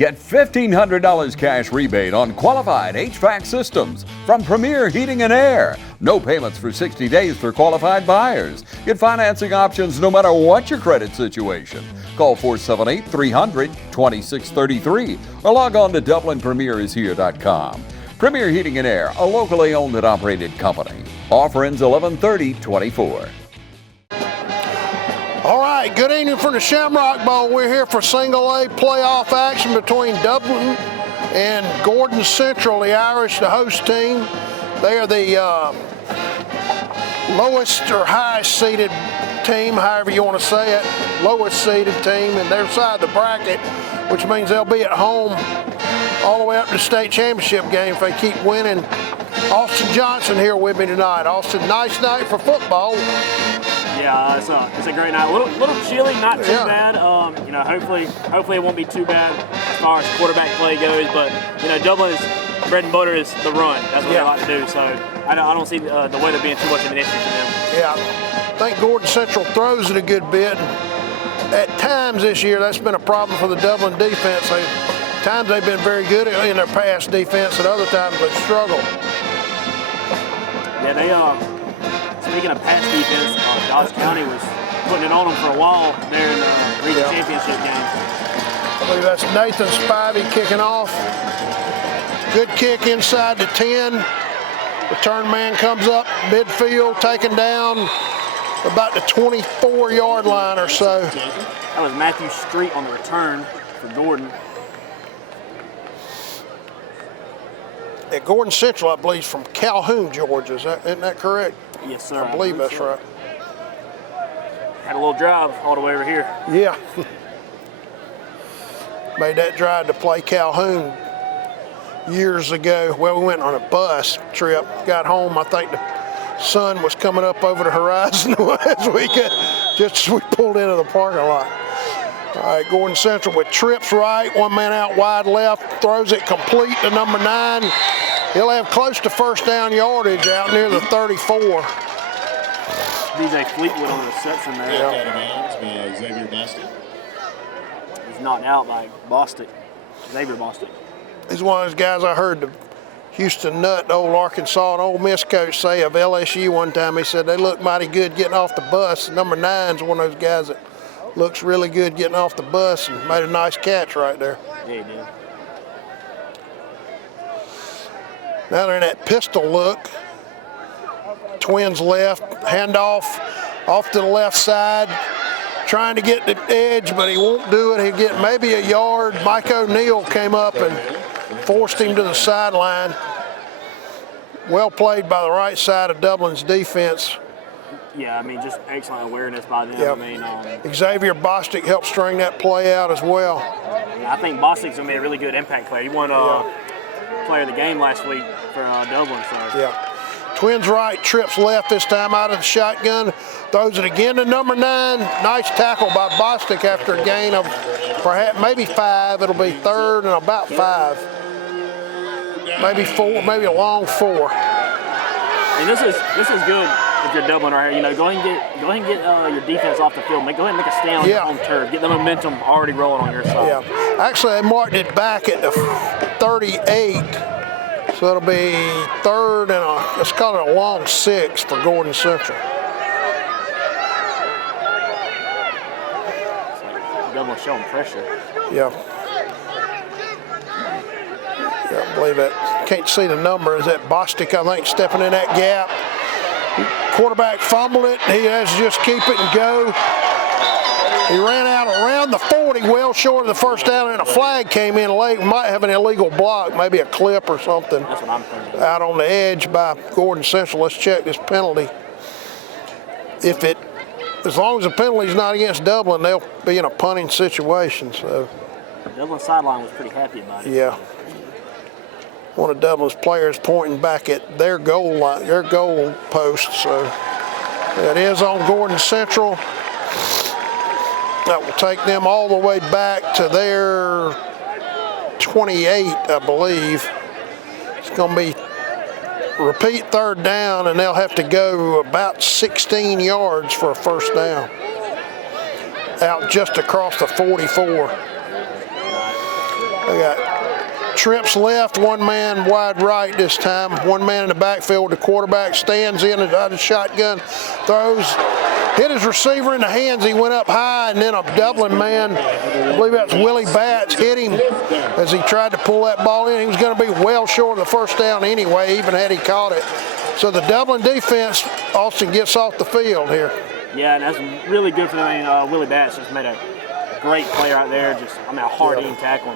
Get $1,500 cash rebate on qualified HVAC systems from Premier Heating and Air. No payments for 60 days for qualified buyers. Get financing options no matter what your credit situation. Call 478-300-2633 or log on to DublinPremierIsHere.com. Premier Heating and Air, a locally owned and operated company. Offer ends 11/30/24. All right, good evening from the Shamrock Bowl. We're here for single A playoff action between Dublin and Gordon Central, the Irish, the host team. They are the lowest or highest seeded team, however you want to say it, lowest seeded team, and they're inside the bracket, which means they'll be at home all the way up to the state championship game if they keep winning. Austin Johnson here with me tonight. Austin, nice night for football. Yeah, it's a great night. A little chilly, not too bad. Hopefully it won't be too bad as far as quarterback play goes. But Dublin's bread and butter is the run. That's what they like to do. So I don't see the weather being too much of an issue for them. Yeah, I think Gordon Central throws it a good bit. At times this year, that's been a problem for the Dublin defense. At times they've been very good in their pass defense, and other times they've struggled. Yeah, they speaking of pass defense, Dodge County was putting it on them for a while there in the region championship game. I believe that's Nathan Spivey kicking off. Good kick inside the 10. Return man comes up midfield, taken down about the 24-yard line or so. That was Matthew Street on the return for Gordon. At Gordon Central, I believe, from Calhoun, Georgia. Isn't that correct? Yes, sir. I believe that's right. Had a little drive all the way over here. Yeah. Made that drive to play Calhoun years ago. Well, we went on a bus trip. Got home, I think the sun was coming up over the horizon as we pulled into the parking lot. All right, Gordon Central with trips right, one man out wide left, throws it complete to number 9. He'll have close to first down yardage out near the 34. DJ Fleetwood on the reception there. By Xavier Bostic. He's knocked out by Xavier Bostic. He's one of those guys I heard the Houston Nutt, old Arkansas and Ole Miss coach, say of LSU one time. He said they look mighty good getting off the bus. Number 9's one of those guys that looks really good getting off the bus and made a nice catch right there. Yeah, he did. Now they're in that pistol look. Twins left, handoff off to the left side. Trying to get the edge, but he won't do it. He'll get maybe a yard. Mike O'Neill came up and forced him to the sideline. Well played by the right side of Dublin's defense. Yeah, I mean, just excellent awareness by them. Yep. I mean, Xavier Bostic helped string that play out as well. I think Bostic's going to be a really good impact player. He won player of the game last week for Dublin. So. Yeah. Twins right, trips left this time out of the shotgun. Throws it again to number 9. Nice tackle by Bostic after a gain of perhaps maybe 5. It'll be third and about 5. Maybe 4, maybe a long 4. And this is good if you're Dublin right here. Go ahead and get your defense off the field. Go ahead and make a stand on your home turf. Get the momentum already rolling on your side. Yeah. Actually, they marked it back at the 38. So it'll be third and let's call it a long 6 for Gordon Central. Dublin showing pressure. Yeah. Yeah, I believe that. Can't see the number. Is that Bostic, I think, stepping in that gap. Quarterback fumbled it. He has to just keep it and go. He ran out around the 40, well short of the first down, and a flag came in late. We might have an illegal block, maybe a clip or something. That's what I'm thinking. Out on the edge by Gordon Central. Let's check this penalty. As long as the penalty's not against Dublin, they'll be in a punting situation. So. Dublin's sideline was pretty happy about it. Yeah. One of Dublin's players pointing back at their goal line, their goal post. So it is on Gordon Central. That will take them all the way back to their 28, I believe. It's going to be repeat third down, and they'll have to go about 16 yards for a first down. Out just across the 44. They got trips left, one man wide right this time. One man in the backfield. The quarterback stands in out of shotgun, throws, hit his receiver in the hands. He went up high, and then a Dublin man, I believe that's Willie Batts, hit him as he tried to pull that ball in. He was going to be well short of the first down anyway, even had he caught it. So the Dublin defense, Austin, gets off the field here. Yeah, and that's really good for them. I mean, Willie Batts just made a great play right there. A hard-hitting tackle.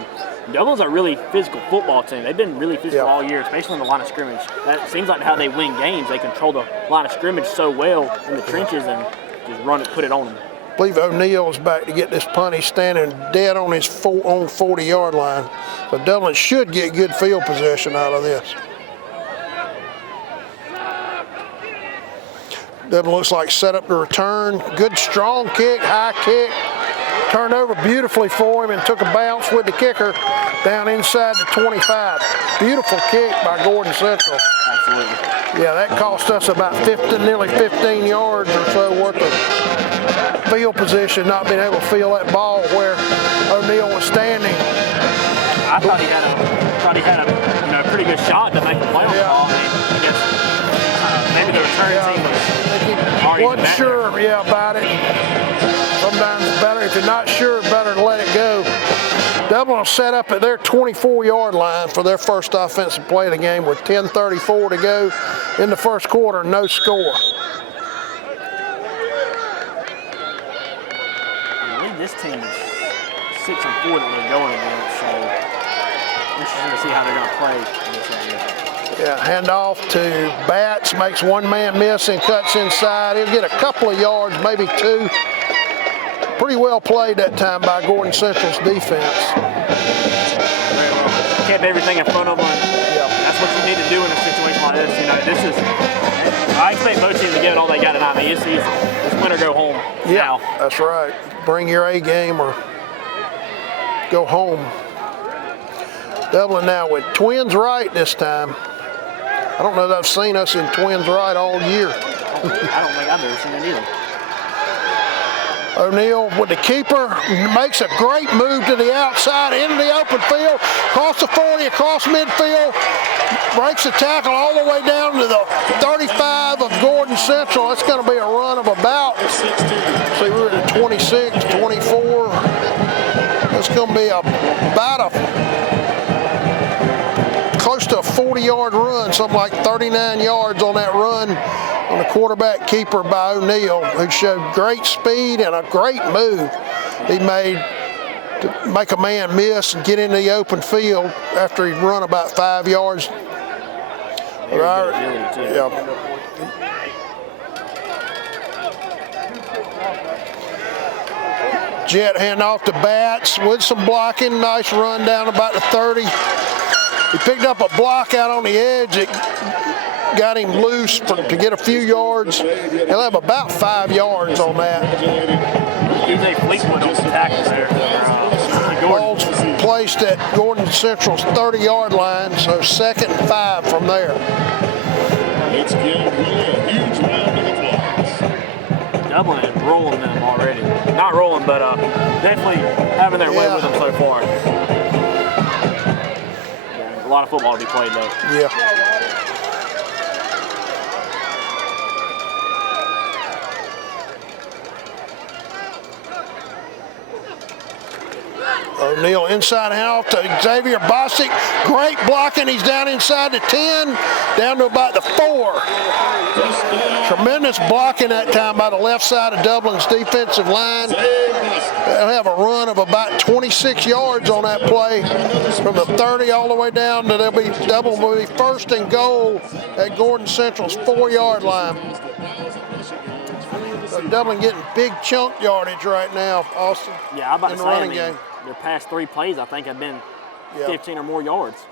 Dublin's a really physical football team. They've been really physical all year, especially in the line of scrimmage. That seems like how they win games. They control the line of scrimmage so well in the trenches and just run it, put it on them. I believe O'Neal is back to get this punt. He's standing dead on his 40-yard line. So Dublin should get good field possession out of this. Dublin looks like set up to return. Good strong kick, high kick. Turned over beautifully for him and took a bounce with the kicker down inside the 25. Beautiful kick by Gordon Central. Absolutely. Yeah, that cost us about nearly 15 yards or so worth of field position, not being able to feel that ball where O'Neal was standing. I thought he had a pretty good shot to make the play on the ball. I guess maybe the return team wasn't sure about it. Sometimes it's better, if you're not sure, better to let it go. Dublin will set up at their 24-yard line for their first offensive play of the game with 10:34 to go in the first quarter, no score. I believe this team is 6-4 that they're going against, so interesting to see how they're going to play in this game. Yeah, handoff to Batts, makes one man miss and cuts inside. He'll get a couple of yards, maybe two. Pretty well played that time by Gordon Central's defense. Very well. Kept everything in front of them. Yeah. That's what you need to do in a situation like this. I expect both teams to give it all they got tonight. I mean, it's win or go home. Yeah, now. That's right. Bring your A game or go home. Dublin now with twins right this time. I don't know that I've seen us in twins right all year. I don't think I've ever seen it either. O'Neal with the keeper, makes a great move to the outside, into the open field, across the 40, across midfield, breaks the tackle all the way down to the 35 of Gordon Central. That's going to be a run of about, see, we're at 26, 24. That's going to be about close to a 40-yard run, something like 39 yards on that run on the quarterback keeper by O'Neal, who showed great speed and a great move he made to make a man miss and get into the open field after he'd run about 5 yards. Jet handoff to Batts with some blocking. Nice run down about the 30. He picked up a block out on the edge. It got him loose to get a few yards. He'll have about 5 yards on that. DJ Fleetwood on the tackle there. Ball's placed at Gordon Central's 30-yard line, so 2nd and 5 from there. Let's give Willie a huge round of applause. Dublin is rolling them already. Not rolling, but definitely having their way with them so far. A lot of football to be played, though. Yeah. O'Neal inside handoff to Xavier Bostic. Great blocking. He's down inside the 10, down to about the 4. Tremendous blocking that time by the left side of Dublin's defensive line. They'll have a run of about 26 yards on that play from the 30 all the way down to Dublin will be 1st and goal at Gordon Central's 4-yard line. So Dublin getting big chunk yardage right now, Austin. Yeah, I'm about in to the say, running game. Their past 3 plays, I think, have been 15 or more yards.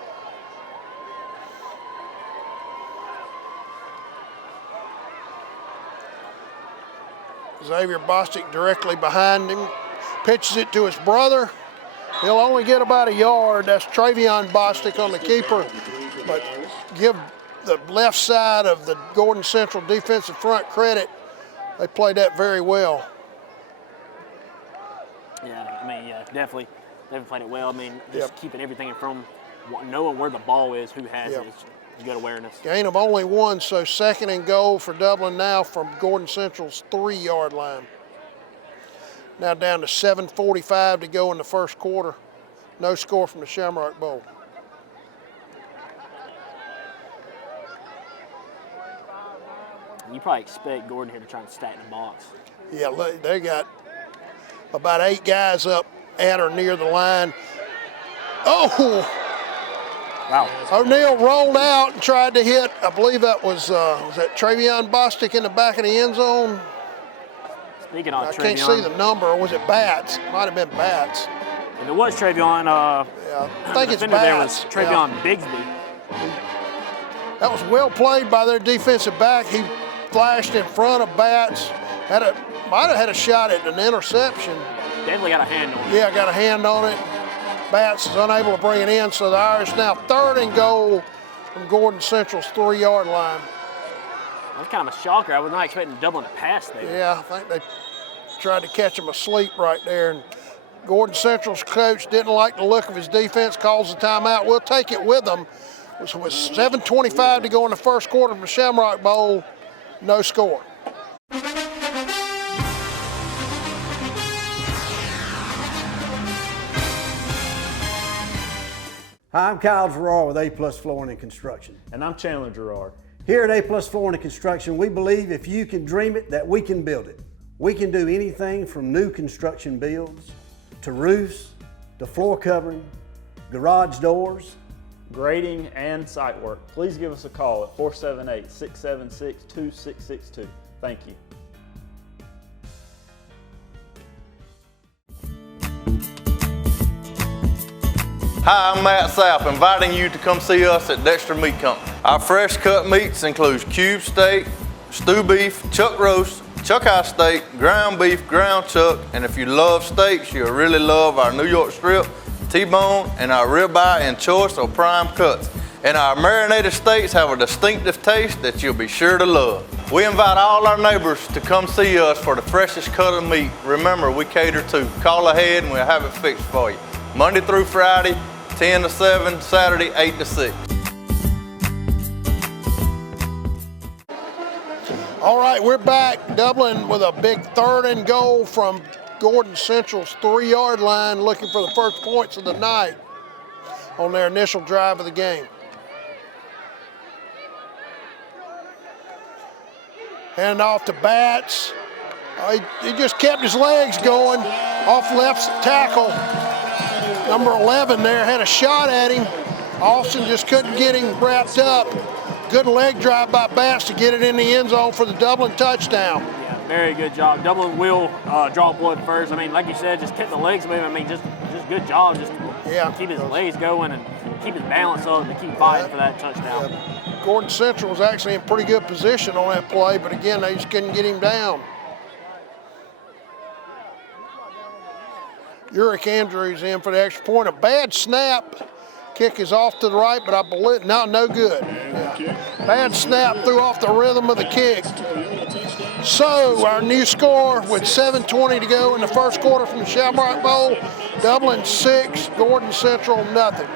Xavier Bostic directly behind him, pitches it to his brother. He'll only get about a yard. That's Travion Bostic on the keeper, but give the left side of the Gordon Central defensive front credit. They played that very well. Yeah, I mean, definitely been playing it well. I mean, just keeping everything from knowing where the ball is, who has it. It's good awareness. Gain of only 1, so 2nd and goal for Dublin now from Gordon Central's 3-yard line. Now down to 7:45 to go in the first quarter. No score from the Shamrock Bowl. You probably expect Gordon here to try and stack the box. Yeah, they got about 8 guys up at or near the line. Oh! Wow. O'Neal rolled out and tried to hit, I believe that was that Travion Bostic in the back of the end zone? Speaking of I Travion. can't see the number, or was it Bats? Might have been Bats. If it was Travion, yeah, I think it's defender there Bats. was Travion Bigsby. That was well played by their defensive back. He flashed in front of Bats. Might have had a shot at an interception. Definitely got a hand on it. Yeah, got a hand on it. Bats is unable to bring it in, so the Irish now 3rd and goal from Gordon Central's 3-yard line. That's kind of a shocker. I was not expecting Dublin to pass there. Yeah, I think they tried to catch him asleep right there. And Gordon Central's coach didn't like the look of his defense, calls the timeout. We'll take it with them. It was 7:25 to go in the first quarter from the Shamrock Bowl. No score. Hi, I'm Kyle Gerard with A+ Flooring and Construction. And I'm Chandler Gerard. Here at A+ Flooring and Construction, we believe if you can dream it, that we can build it. We can do anything from new construction builds, to roofs, to floor covering, garage doors, Grading and site work. Please give us a call at 478-676-2662. Thank you. Hi, I'm Matt Sapp, inviting you to come see us at Dexter Meat Company. Our fresh cut meats include cube steak, stew beef, chuck roast, chuck eye steak, ground beef, ground chuck, and if you love steaks, you'll really love our New York strip, T-bone, and our ribeye and choice or prime cuts. And our marinated steaks have a distinctive taste that you'll be sure to love. We invite all our neighbors to come see us for the freshest cut of meat. Remember, we cater to. Call ahead and we'll have it fixed for you. Monday through Friday, 10 to 7, Saturday, 8 to 6. All right, we're back. Dublin with a big 3rd and goal from Gordon Central's 3-yard line, looking for the first points of the night on their initial drive of the game. Hand off to Bats. He just kept his legs going off left tackle. Number 11 there had a shot at him. Austin just couldn't get him wrapped up. Good leg drive by Bats to get it in the end zone for the Dublin touchdown. Yeah, very good job. Dublin will draw blood first. I mean, like you said, just kept the legs moving. I mean, just good job. Just keep his legs going and keep his balance up and keep fighting for that touchdown. Yeah. Gordon Central was actually in pretty good position on that play, but again, they just couldn't get him down. Uric Andrews in for the extra point. A bad snap. Kick is off to the right, but I believe, no good. Yeah. Bad snap, threw off the rhythm of the kick. So our new score with 7:20 to go in the first quarter from the Shamrock Bowl, Dublin 6, Gordon Central nothing.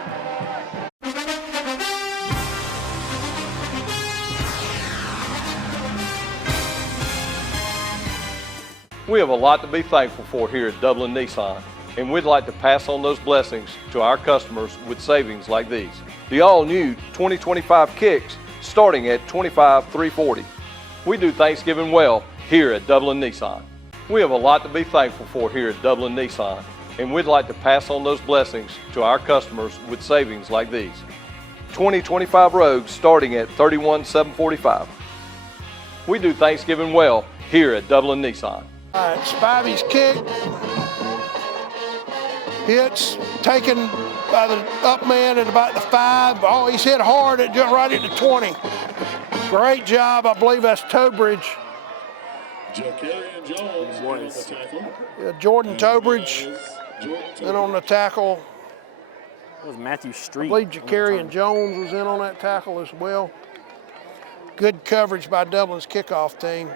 We have a lot to be thankful for here at Dublin Nissan, and we'd like to pass on those blessings to our customers with savings like these. The all-new 2025 Kicks starting at $25,340. We do Thanksgiving well here at Dublin Nissan. We have a lot to be thankful for here at Dublin Nissan, and we'd like to pass on those blessings to our customers with savings like these. 2025 Rogue starting at $31,745. We do Thanksgiving well here at Dublin Nissan. All right, Spivey's kick. Hits, taken by the up man at about the 5. Oh, he's hit hard at just right at the 20. Great job. I believe that's Tobridge. Jordan Tobridge in on the tackle. That was Matthew Street. I believe Jacarian Jones was in on that tackle as well. Good coverage by Dublin's kickoff team.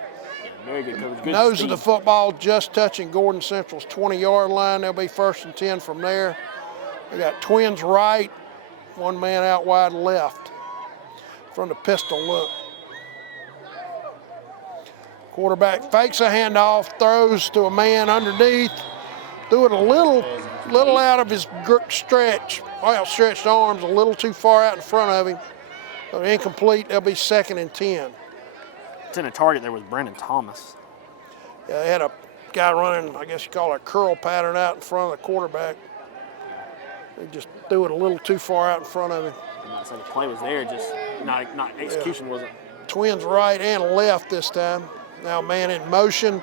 Very good coverage. Good Nose speed. of the football just touching Gordon Central's 20-yard line. They'll be 1st and 10 from there. They got twins right, one man out wide left from the pistol look. Quarterback fakes a handoff, throws to a man underneath, threw it a little out of his stretch, outstretched arms, a little too far out in front of him. So incomplete, they'll be 2nd and 10. It's in a target there was Brandon Thomas. Yeah, they had a guy running, I guess you call it a curl pattern out in front of the quarterback. They just threw it a little too far out in front of him. I'm not saying the play was there, just not execution wasn't. Twins right and left this time. Now man in motion,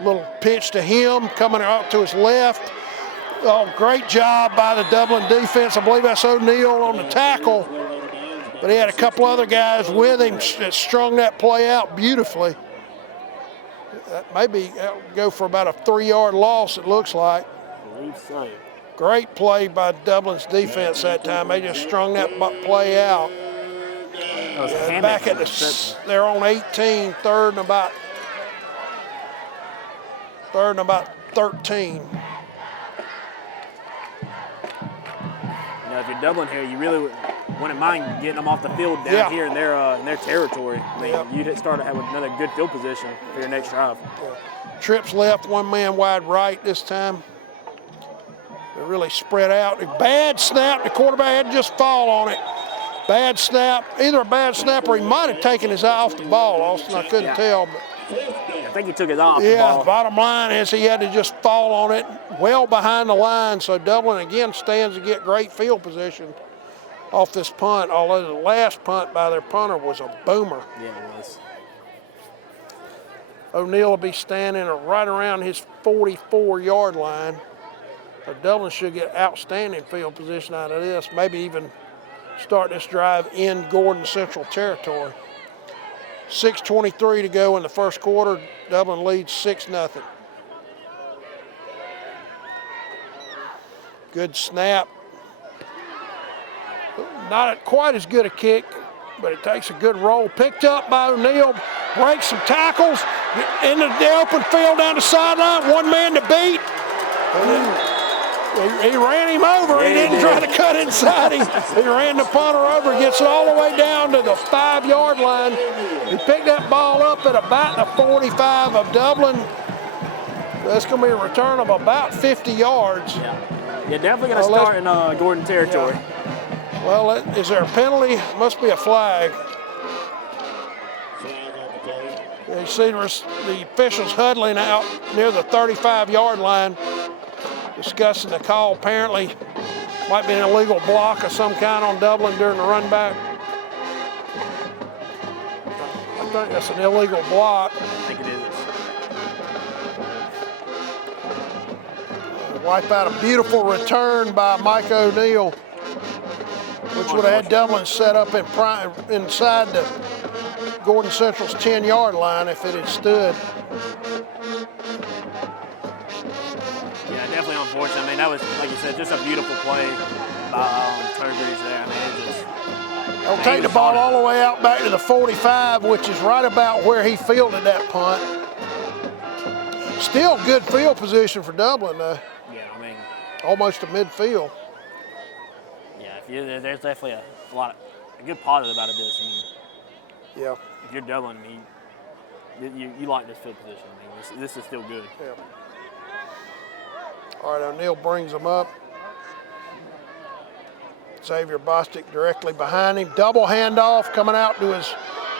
little pitch to him, coming out to his left. Oh, great job by the Dublin defense. I believe that's O'Neal on the tackle. But he had a couple other guys with him that strung that play out beautifully. Maybe go for about a 3-yard loss, it looks like. I believe so. Great play by Dublin's defense that time. They just strung that play out. Back at they're on 18, third and about 13. If you're Dublin here, you really wouldn't mind getting them off the field down here in their territory. I mean, you'd start to have another good field position for your next drive. Trips left, one man wide right this time. They really spread out. A bad snap, the quarterback had to just fall on it. Bad snap, either a bad snap or he might have taken his eye off the ball, Austin. I couldn't tell. But I think he took his eye off the ball. Bottom line is he had to just fall on it well behind the line. So Dublin again stands to get great field position off this punt, although the last punt by their punter was a boomer. Yeah, it was. O'Neal will be standing right around his 44-yard line. So Dublin should get outstanding field position out of this, maybe even start this drive in Gordon Central territory. 6:23 to go in the first quarter. Dublin leads 6-0. Good snap. Not quite as good a kick, but it takes a good roll. Picked up by O'Neal, breaks some tackles, into the open field down the sideline, one man to beat. He ran him over. He didn't try to cut inside him. He ran the punter over, gets it all the way down to the 5-yard line. He picked that ball up at about the 45 of Dublin. That's going to be a return of about 50 yards. Yeah, definitely going to start in Gordon territory. Yeah. Well, is there a penalty? Must be a flag. Yeah, you see the officials huddling out near the 35-yard line, discussing the call. Apparently, might be an illegal block of some kind on Dublin during the run back. I think that's an illegal block. I think it is. Wipe out a beautiful return by Mike O'Neal, which would have had Dublin set up inside the Gordon Central's 10-yard line if it had stood. Yeah, definitely unfortunate. I mean, that was, like you said, just a beautiful play by Turbridge there. I mean, it just... They'll take the ball all the way out back to the 45, which is right about where he fielded that punt. Still good field position for Dublin, though. Yeah, I mean... Almost to midfield. Yeah, there's definitely a good positive out of this. I mean, yeah. If you're Dublin, I mean, you like this field position. I mean, this is still good. Yeah. All right, O'Neal brings him up. Xavier Bostic directly behind him. Double handoff coming out to his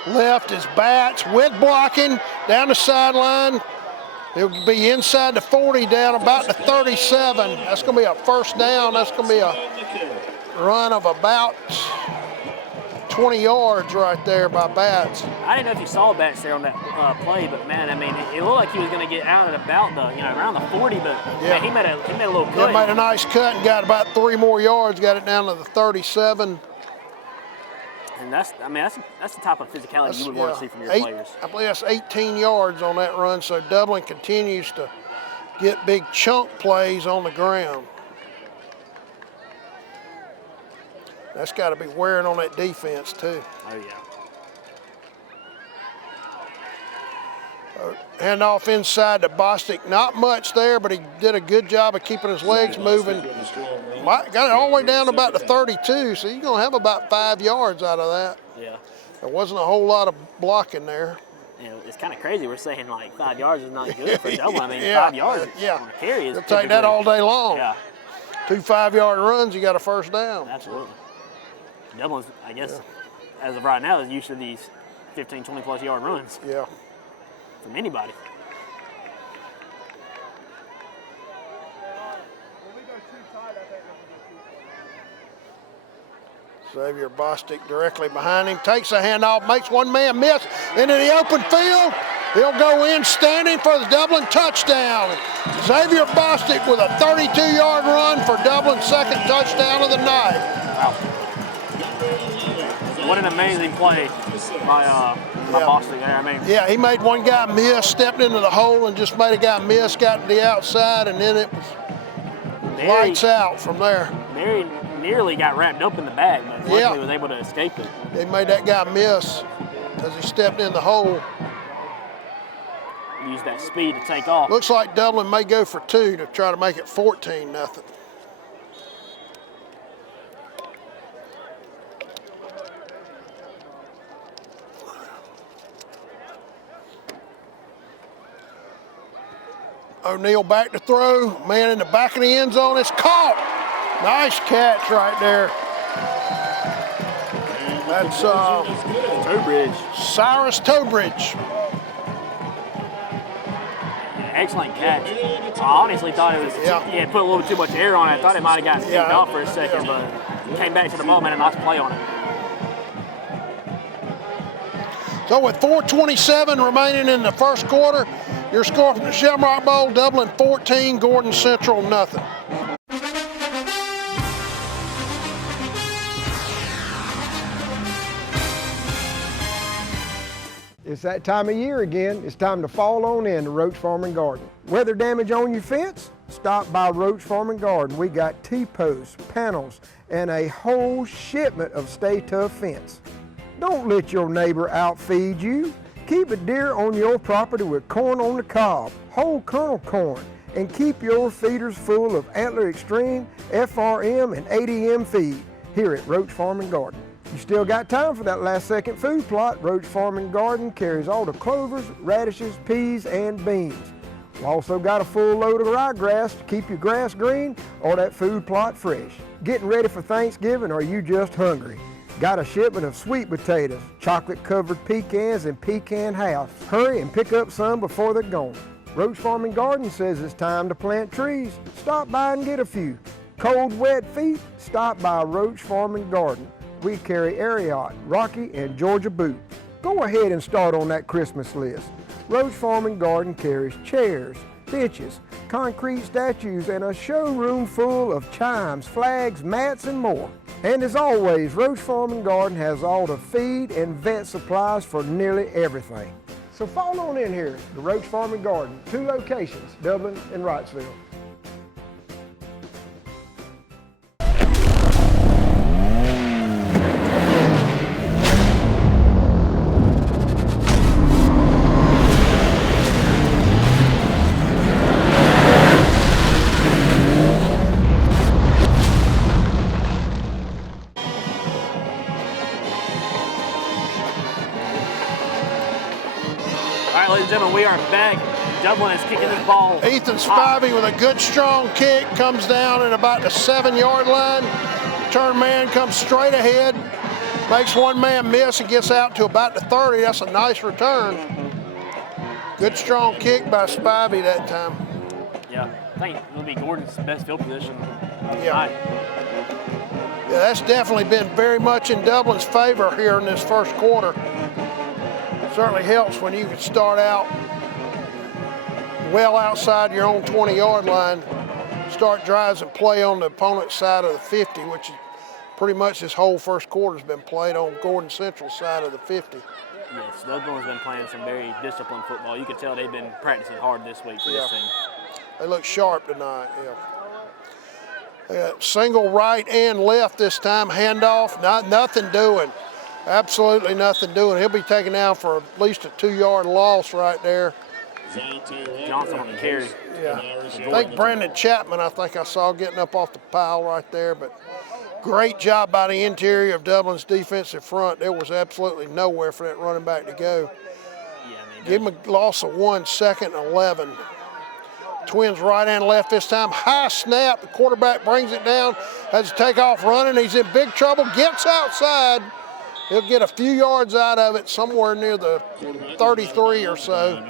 left is Batts with blocking down the sideline. He'll be inside the 40 down about the 37. That's going to be a first down. That's going to be a run of about 20 yards right there by Batts. I didn't know if you saw Batts there on that play, but man, I mean, it looked like he was going to get out at about around the 40, but yeah, man, he made a little cut. He made a nice cut and got about 3 more yards, got it down to the 37. And that's the type of physicality you would want to see from your players. I believe that's 18 yards on that run, so Dublin continues to get big chunk plays on the ground. That's got to be wearing on that defense, too. Oh, yeah. Hand off inside to Bostic. Not much there, but he did a good job of keeping his legs moving. Got it all the way down to about the 32, so you're going to have about 5 yards out of that. Yeah. There wasn't a whole lot of blocking there. You know, it's kind of crazy. We're saying like 5 yards is not good for Dublin. I mean, Yeah, 5 yards yeah. on a carry is You'll take that all day long. Yeah, 2 5-yard runs, you got a first down. absolutely. Dublin's, I guess, as of right now, is used to these 15, 20-plus yard runs Yeah. from anybody. Xavier Bostic directly behind him, takes a handoff, makes one man miss into the open field. He'll go in standing for the Dublin touchdown. Xavier Bostic with a 32-yard run for Dublin's second touchdown of the night. Wow. What an amazing play by Bostic there. I mean, Yeah, he made one guy miss, stepped into the hole and just made a guy miss, got to the outside, and then it was lights out from there. Mary nearly got wrapped up in the bag, but luckily was able to escape it. They made that guy miss because he stepped in the hole. Use that speed to take off. Looks like Dublin may go for 2 to try to make it 14-0. O'Neal back to throw. Man in the back of the end zone. It's caught. Nice catch right there. That's Towbridge. Cyrus Towbridge. Excellent catch. I honestly thought it was, he had put a little too much air on it. I thought it might have gotten picked off for a second, but came back to the ball, made a nice play on it. So with 4:27 remaining in the first quarter, your score from the Shamrock Bowl, Dublin 14, Gordon Central nothing. It's that time of year again. It's time to fall on in to Roach Farm and Garden. Weather damage on your fence? Stop by Roach Farm and Garden. We got T-posts, panels, and a whole shipment of Stay Tough fence. Don't let your neighbor outfeed you. Keep a deer on your property with corn on the cob, whole kernel corn, and keep your feeders full of Antler Extreme, FRM, and ADM feed here at Roach Farm and Garden. You still got time for that last second food plot. Roach Farm and Garden carries all the clovers, radishes, peas, and beans. We also got a full load of ryegrass to keep your grass green or that food plot fresh. Getting ready for Thanksgiving, or are you just hungry? Got a shipment of sweet potatoes, chocolate-covered pecans, and pecan halves. Hurry and pick up some before they're gone. Roach Farm and Garden says it's time to plant trees. Stop by and get a few. Cold, wet feet? Stop by Roach Farm and Garden. We carry Ariat, Rocky, and Georgia Boot. Go ahead and start on that Christmas list. Roach Farm and Garden carries chairs, benches, concrete statues, and a showroom full of chimes, flags, mats, and more. And as always, Roach Farm and Garden has all the feed and vet supplies for nearly everything. So fall on in here to Roach Farm and Garden, 2 locations, Dublin and Wrightsville. All right, ladies and gentlemen, we are back. Dublin is kicking this ball. Ethan Spivey with a good strong kick, comes down at about the 7-yard line. Return man comes straight ahead, makes one man miss and gets out to about the 30. That's a nice return. Good strong kick by Spivey that time. Yeah, I think it'll be Gordon's best field position of the Yeah. night. Yeah, that's definitely been very much in Dublin's favor here in this first quarter. Certainly helps when you can start out well outside your own 20-yard line, start drives and play on the opponent's side of the 50, which is pretty much this whole first quarter has been played on Gordon Central's side of the 50. Yes, Dublin's been playing some very disciplined football. You can tell they've been practicing hard this week for this team. They look sharp tonight, Single right and left this time, handoff, nothing doing. Absolutely nothing doing. He'll be taken down for at least a 2-yard loss right there. Johnson on the carry. Yeah. I think Brandon Chapman, I saw getting up off the pile right there, but great job by the interior of Dublin's defensive front. There was absolutely nowhere for that running back to go. Yeah, I mean, Give him a loss of 1, 2nd and 11. Twins right and left this time. High snap. The quarterback brings it down. Has to take off running. He's in big trouble. Gets outside. He'll get a few yards out of it, somewhere near the 33 or so.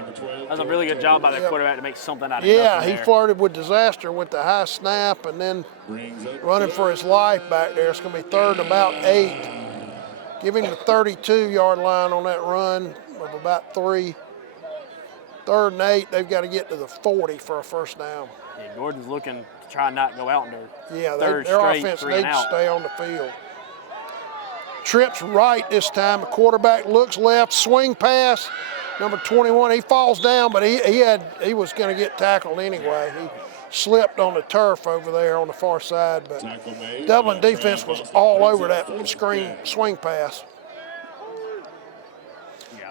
That's a really good job by the quarterback to make something out of Yeah, nothing he there. flirted with disaster with the high snap and then running for his life back there. It's going to be 3rd and about 8. Give him the 32-yard line on that run of about 3. 3rd and 8, they've got to get to the 40 for a first down. Yeah, Gordon's looking to try and not go out in their Their third straight offense 3 needs and to out. stay on the field. Trips right this time. The quarterback looks left, swing pass. Number 21, he falls down, but he was going to get tackled anyway. He slipped on the turf over there on the far side, but Dublin defense was all over that swing pass.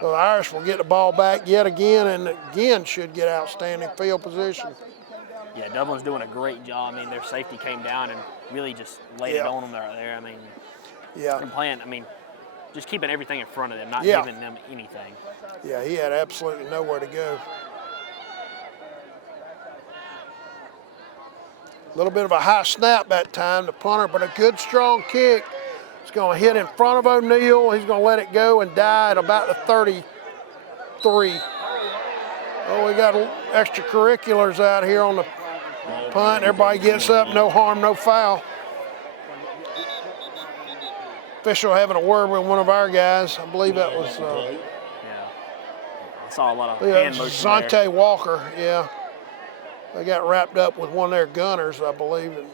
So the Irish will get the ball back yet again, and again should get outstanding field position. Yeah, Dublin's doing a great job. I mean, their safety came down and really just laid it on them there. I mean, from playing, just keeping everything in front of them, not giving them anything. Yeah, he had absolutely nowhere to go. A little bit of a high snap that time, the punter, but a good strong kick. It's going to hit in front of O'Neal. He's going to let it go and die at about the 33. Oh, we got extracurriculars out here on the punt. Everybody gets up, no harm, no foul. Official having a word with one of our guys. I believe that was I saw a lot of hand motion there. Zante Walker, yeah. They got wrapped up with one of their gunners, I believe. And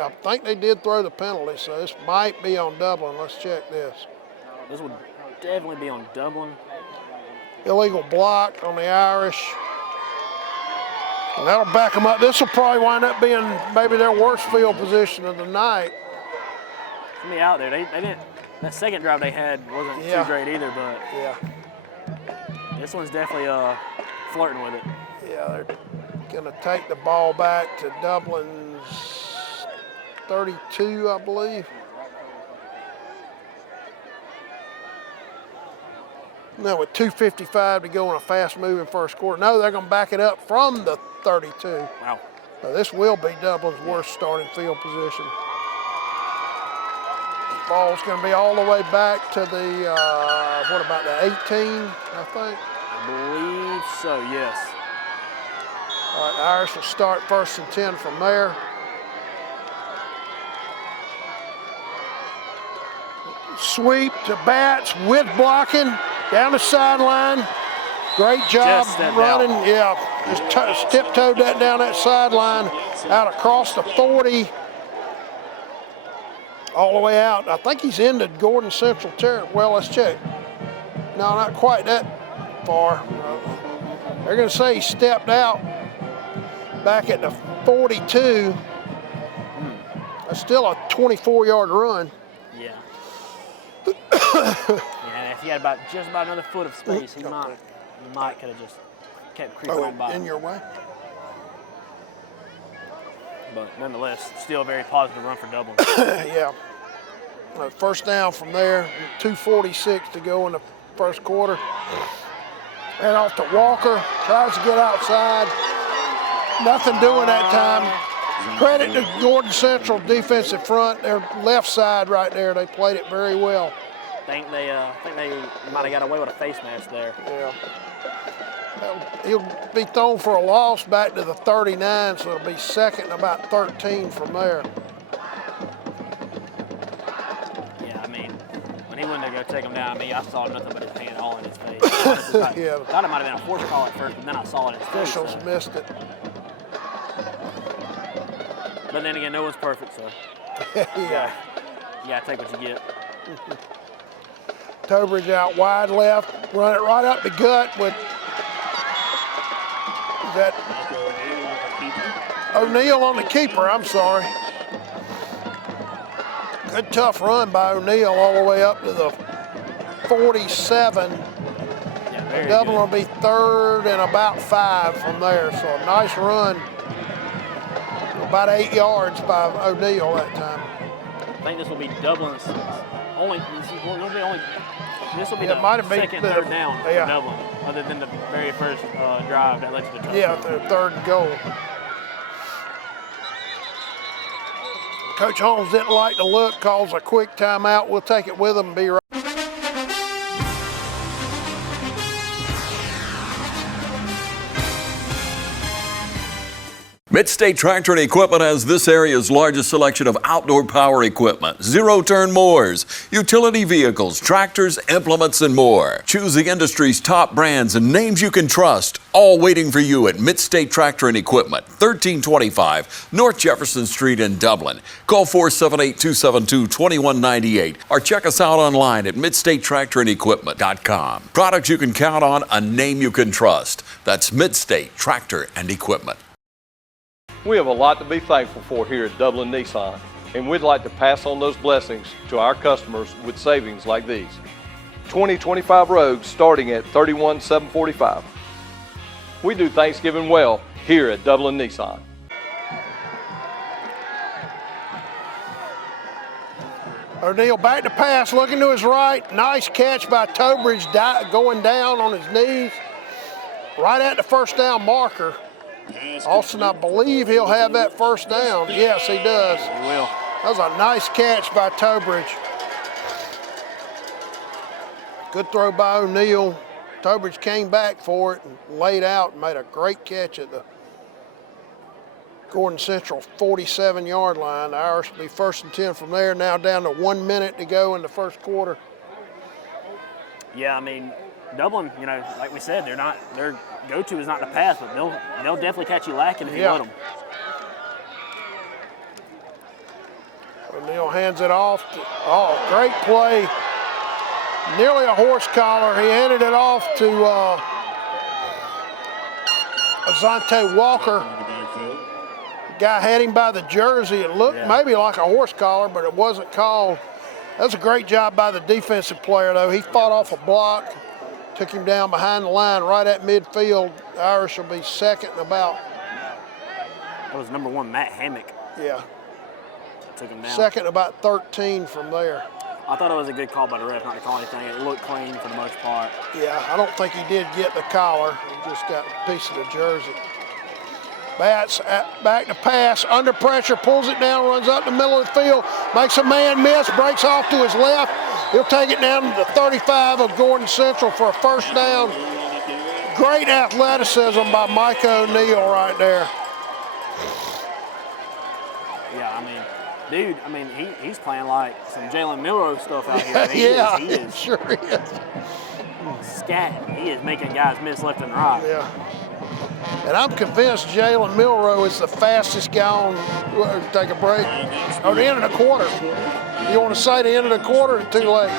I think they did throw the penalty, so this might be on Dublin. Let's check this. This would definitely be on Dublin. Illegal block on the Irish. And that'll back them up. This will probably wind up being maybe their worst field position of the night. Let me out there. They didn't. That second drive they had wasn't too great either, but this one's definitely flirting with it. Yeah, they're going to take the ball back to Dublin's 32, I believe. No, with 2:55 to go in a fast-moving first quarter. No, they're going to back it up from the 32. Wow. So this will be Dublin's worst starting field position. Ball's going to be all the way back to the, what about the 18, I think? I believe so, yes. All right, Irish will start 1st and 10 from there. Sweep to Bats with blocking down the sideline. Great job running. Yeah, just tiptoed that down that sideline out across the 40. All the way out. I think he's into Gordon Central territory. Well, let's check. No, not quite that far. They're going to say he stepped out back at the 42. That's still a 24-yard run. Yeah. Yeah, if he had just about another foot of space, he might could have just kept creeping on by. In your way? But nonetheless, still a very positive run for Dublin. Yeah. First down from there, 2:46 to go in the first quarter. And off to Walker, tries to get outside. Nothing doing that time. Credit to Gordon Central defensive front, their left side right there. They played it very well. I think they might have got away with a face mask there. Yeah. He'll be thrown for a loss back to the 39, so it'll be 2nd and about 13 from there. Yeah, I mean, when he went to go take him down, I saw nothing but his hand all in his face. I thought it might have been a force call at first, but then I saw it in his face. Officials missed it. But then again, no one's perfect, so Yeah. you gotta take what you get. Tobridge out wide left, run it right up the gut with that O'Neal on the keeper, I'm sorry. Good tough run by O'Neal all the way up to the 47. Dublin will be third and about 5 from there. So a nice run. About 8 yards by O'Neal that time. I think this will be Dublin's only. This will be the second third down for Dublin, other than the very first drive that led to the touchdown. Yeah, the third and goal. Coach Holmes didn't like the look, calls a quick timeout. We'll take it with him and be right. Midstate Tractor and Equipment has this area's largest selection of outdoor power equipment, zero-turn mowers, utility vehicles, tractors, implements, and more. Choose the industry's top brands and names you can trust, all waiting for you at Midstate Tractor and Equipment, 1325 North Jefferson Street in Dublin. Call 478-272-2198 or check us out online at midstatetractorandequipment.com. Products you can count on, a name you can trust. That's Midstate Tractor and Equipment. We have a lot to be thankful for here at Dublin Nissan, and we'd like to pass on those blessings to our customers with savings like these. 2025 Rogues starting at $31,745. We do Thanksgiving well here at Dublin Nissan. O'Neal back to pass, looking to his right. Nice catch by Tobridge, going down on his knees, right at the first down marker. Austin, I believe he'll have that first down. Yes, he does. He will. That was a nice catch by Tobridge. Good throw by O'Neal. Tobridge came back for it and laid out and made a great catch at the Gordon Central 47-yard line. The Irish will be 1st and 10 from there. Now down to 1 minute to go in the first quarter. Yeah, I mean, Dublin, you know, like we said, their go-to is not the pass, but they'll definitely catch you lacking if you let them. O'Neal hands it off. Great play. Nearly a horse collar. He handed it off to Azante Walker. The guy had him by the jersey. It looked maybe like a horse collar, but it wasn't called. That's a great job by the defensive player, though. He fought off a block. Took him down behind the line right at midfield. The Irish will be second and about. That was number 1, Matt Hammock. Yeah. Took him down. Second about 13 from there. I thought it was a good call by the ref not to call anything. It looked clean for the most part. Yeah, I don't think he did get the collar. He just got a piece of the jersey. Bats back to pass, under pressure, pulls it down, runs up the middle of the field, makes a man miss, breaks off to his left. He'll take it down to the 35 of Gordon Central for a first down. Great athleticism by Mike O'Neal right there. Yeah, I mean, dude, he's playing like some Jalen Milroe stuff out here. He is. Sure is. Scat. He is making guys miss left and right. Yeah. And I'm convinced Jalen Milroe is the fastest guy on. Take a break. Oh, the end of the quarter. You want to say the end of the quarter? Too late.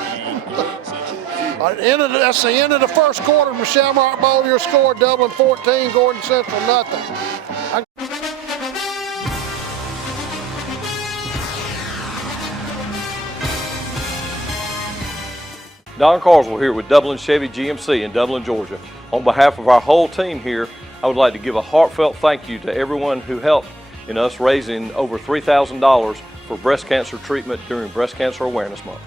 That's the end of the first quarter. From Shamrock Bowl, your score: Dublin 14, Gordon Central nothing. Don Carswell here with Dublin Chevy GMC in Dublin, Georgia. On behalf of our whole team here, I would like to give a heartfelt thank you to everyone who helped in us raising over $3,000 for breast cancer treatment during Breast Cancer Awareness Month.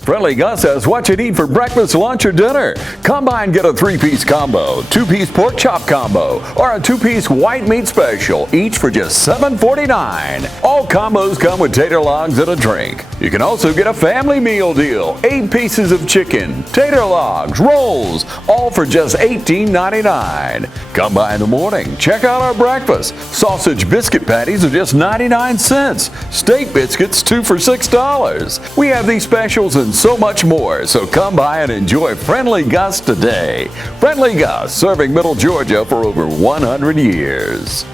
Friendly Gus says what you need for breakfast, lunch, or dinner. Come by and get a 3-piece combo, 2-piece pork chop combo, or a 2-piece white meat special, each for just $7.49. All combos come with tater logs and a drink. You can also get a family meal deal, 8 pieces of chicken, tater logs, rolls, all for just $18.99. Come by in the morning, check out our breakfast. Sausage biscuit patties are just 99 cents. Steak biscuits, 2 for $6. We have these specials and so much more, so come by and enjoy Friendly Gus today. Friendly Gus, serving Middle Georgia for over 100 years.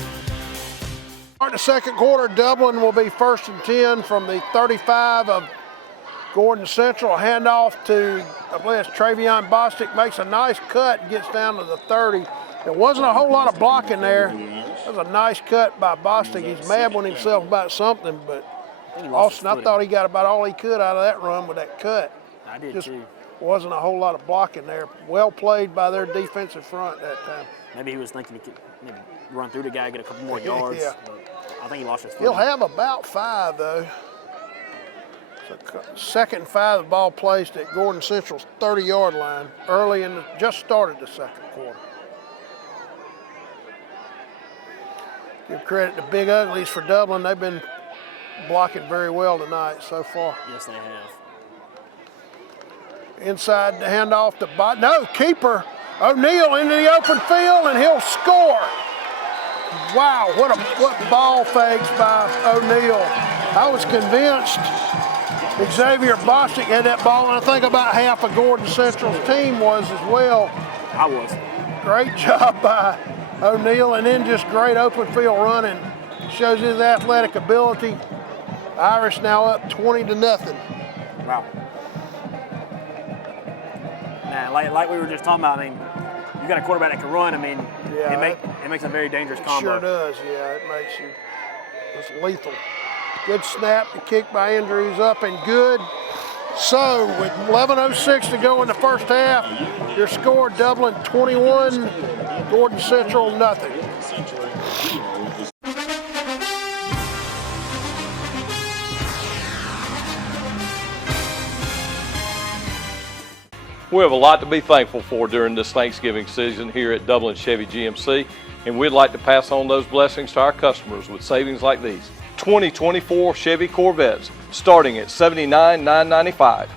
In the second quarter, Dublin will be 1st and 10 from the 35 of Gordon Central. Handoff to, I believe it's Travion Bostic, makes a nice cut and gets down to the 30. There wasn't a whole lot of blocking there. That was a nice cut by Bostic. He's mad with himself about something, but he lost Austin, I thought he got about all he could out of that run with that cut. I did Just too. wasn't a whole lot of blocking there. Well played by their defensive front that time. Maybe he was thinking he could maybe run through the guy, get a couple more yards. Yeah. But I think he lost his He'll footing. have about 5 though. So second and 5, the ball placed at Gordon Central's 30-yard line early in just started the second quarter. Give credit to Big Uglies for Dublin. They've been blocking very well tonight so far. Yes, they have. Inside the handoff to keeper O'Neal into the open field, and he'll score. Wow, what ball fakes by O'Neal. I was convinced Xavier Bostic had that ball, and I think about half of Gordon Central's team was as well. I was. Great job by O'Neal, and then just great open field running. Shows his athletic ability. Irish now up 20-0. Wow. Man, like we were just talking about, I mean, you got a quarterback that can run. I mean, it makes a very dangerous combo. Sure does, yeah. It makes you, it's lethal. Good snap, the kick by Andrews up and good. So with 11:06 to go in the first half, your score, Dublin 21, Gordon Central nothing. We have a lot to be thankful for during this Thanksgiving season here at Dublin Chevy GMC, and we'd like to pass on those blessings to our customers with savings like these. 2024 Chevy Corvettes starting at $79,995.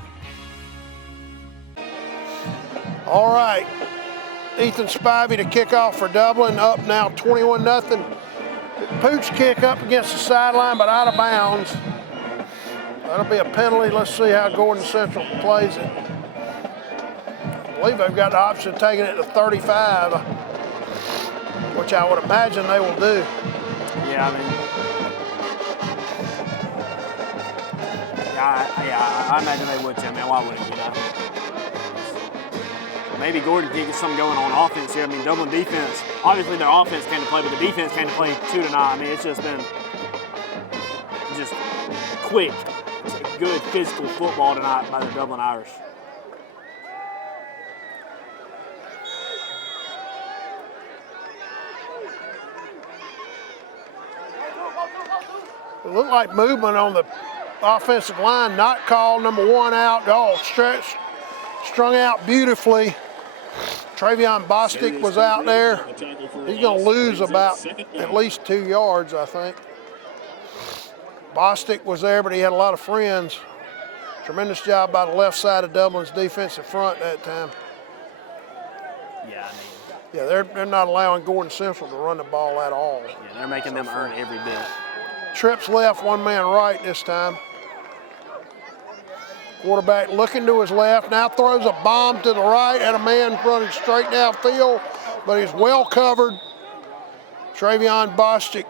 All right, Ethan Spivey to kick off for Dublin, up now 21-0. Pooch kick up against the sideline, but out of bounds. That'll be a penalty. Let's see how Gordon Central plays it. I believe they've got the option of taking it to 35, which I would imagine they will do. Yeah, I mean, I imagine they would too. I mean, why wouldn't you know? Maybe Gordon can get something going on offense here. I mean, Dublin defense, obviously their offense came to play, but the defense came to play too tonight. I mean, it's just been just quick, good physical football tonight by the Dublin Irish. It looked like movement on the offensive line, not called, number 1 out, all stretched, strung out beautifully. Travion Bostic was out there. He's going to lose about at least 2 yards, I think. Bostic was there, but he had a lot of friends. Tremendous job by the left side of Dublin's defensive front that time. Yeah, I mean, yeah, they're not allowing Gordon Central to run the ball at all. yeah, they're making them earn every bit. Trips left, 1 man right this time. Quarterback looking to his left, now throws a bomb to the right and a man running straight downfield, but he's well covered. Travion Bostic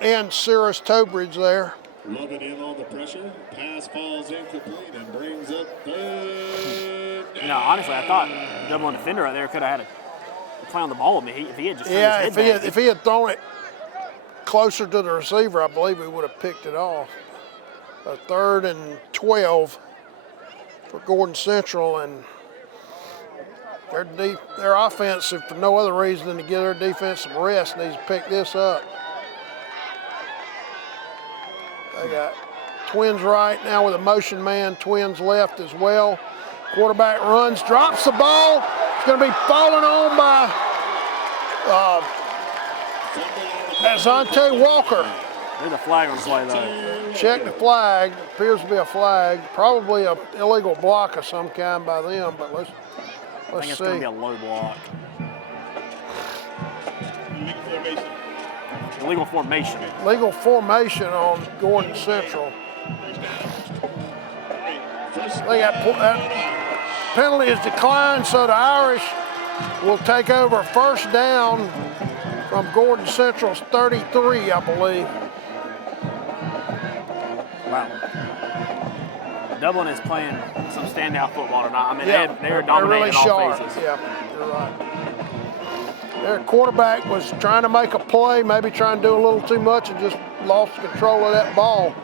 and Cyrus Tobridge there. Loving in on the pressure. Pass falls incomplete and brings up third. You know, honestly, I thought Dublin defender right there could have had a play on the ball with me. If he had just Yeah, turned his head back. if he had thrown it closer to the receiver, I believe he would have picked it off. A 3rd and 12 for Gordon Central, and their offense, if for no other reason than to give their defense some rest, needs to pick this up. They got twins right now with a motion man, twins left as well. Quarterback runs, drops the ball. It's going to be fallen on by Azante Walker. There's a flag on play though. Check the flag. Appears to be a flag. Probably an illegal block of some kind by them, but let's I think it's see. going to be a low block. Illegal formation. Legal formation on Gordon Central. They got that penalty is declined, so the Irish will take over first down from Gordon Central's 33, I believe. Wow. Dublin is playing some standout football tonight. I mean, Yeah, they're dominating really all sharp. phases. Yeah, you're right. Their quarterback was trying to make a play, maybe trying to do a little too much and just lost control of that ball.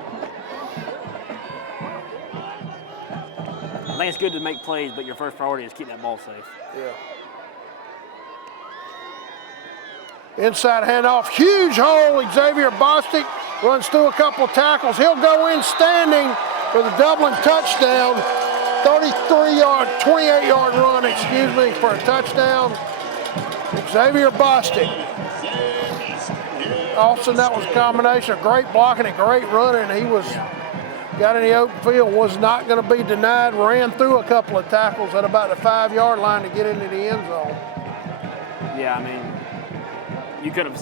I think it's good to make plays, but your first priority is keep that ball safe. Yeah. Inside handoff, huge hole. Xavier Bostic runs through a couple of tackles. He'll go in standing for the Dublin touchdown. 28-yard run, for a touchdown. Xavier Bostic. Austin, that was a combination of great blocking and great running. He got in the open field, was not going to be denied, ran through a couple of tackles at about the 5-yard line to get into the end zone. Yeah, I mean, I could have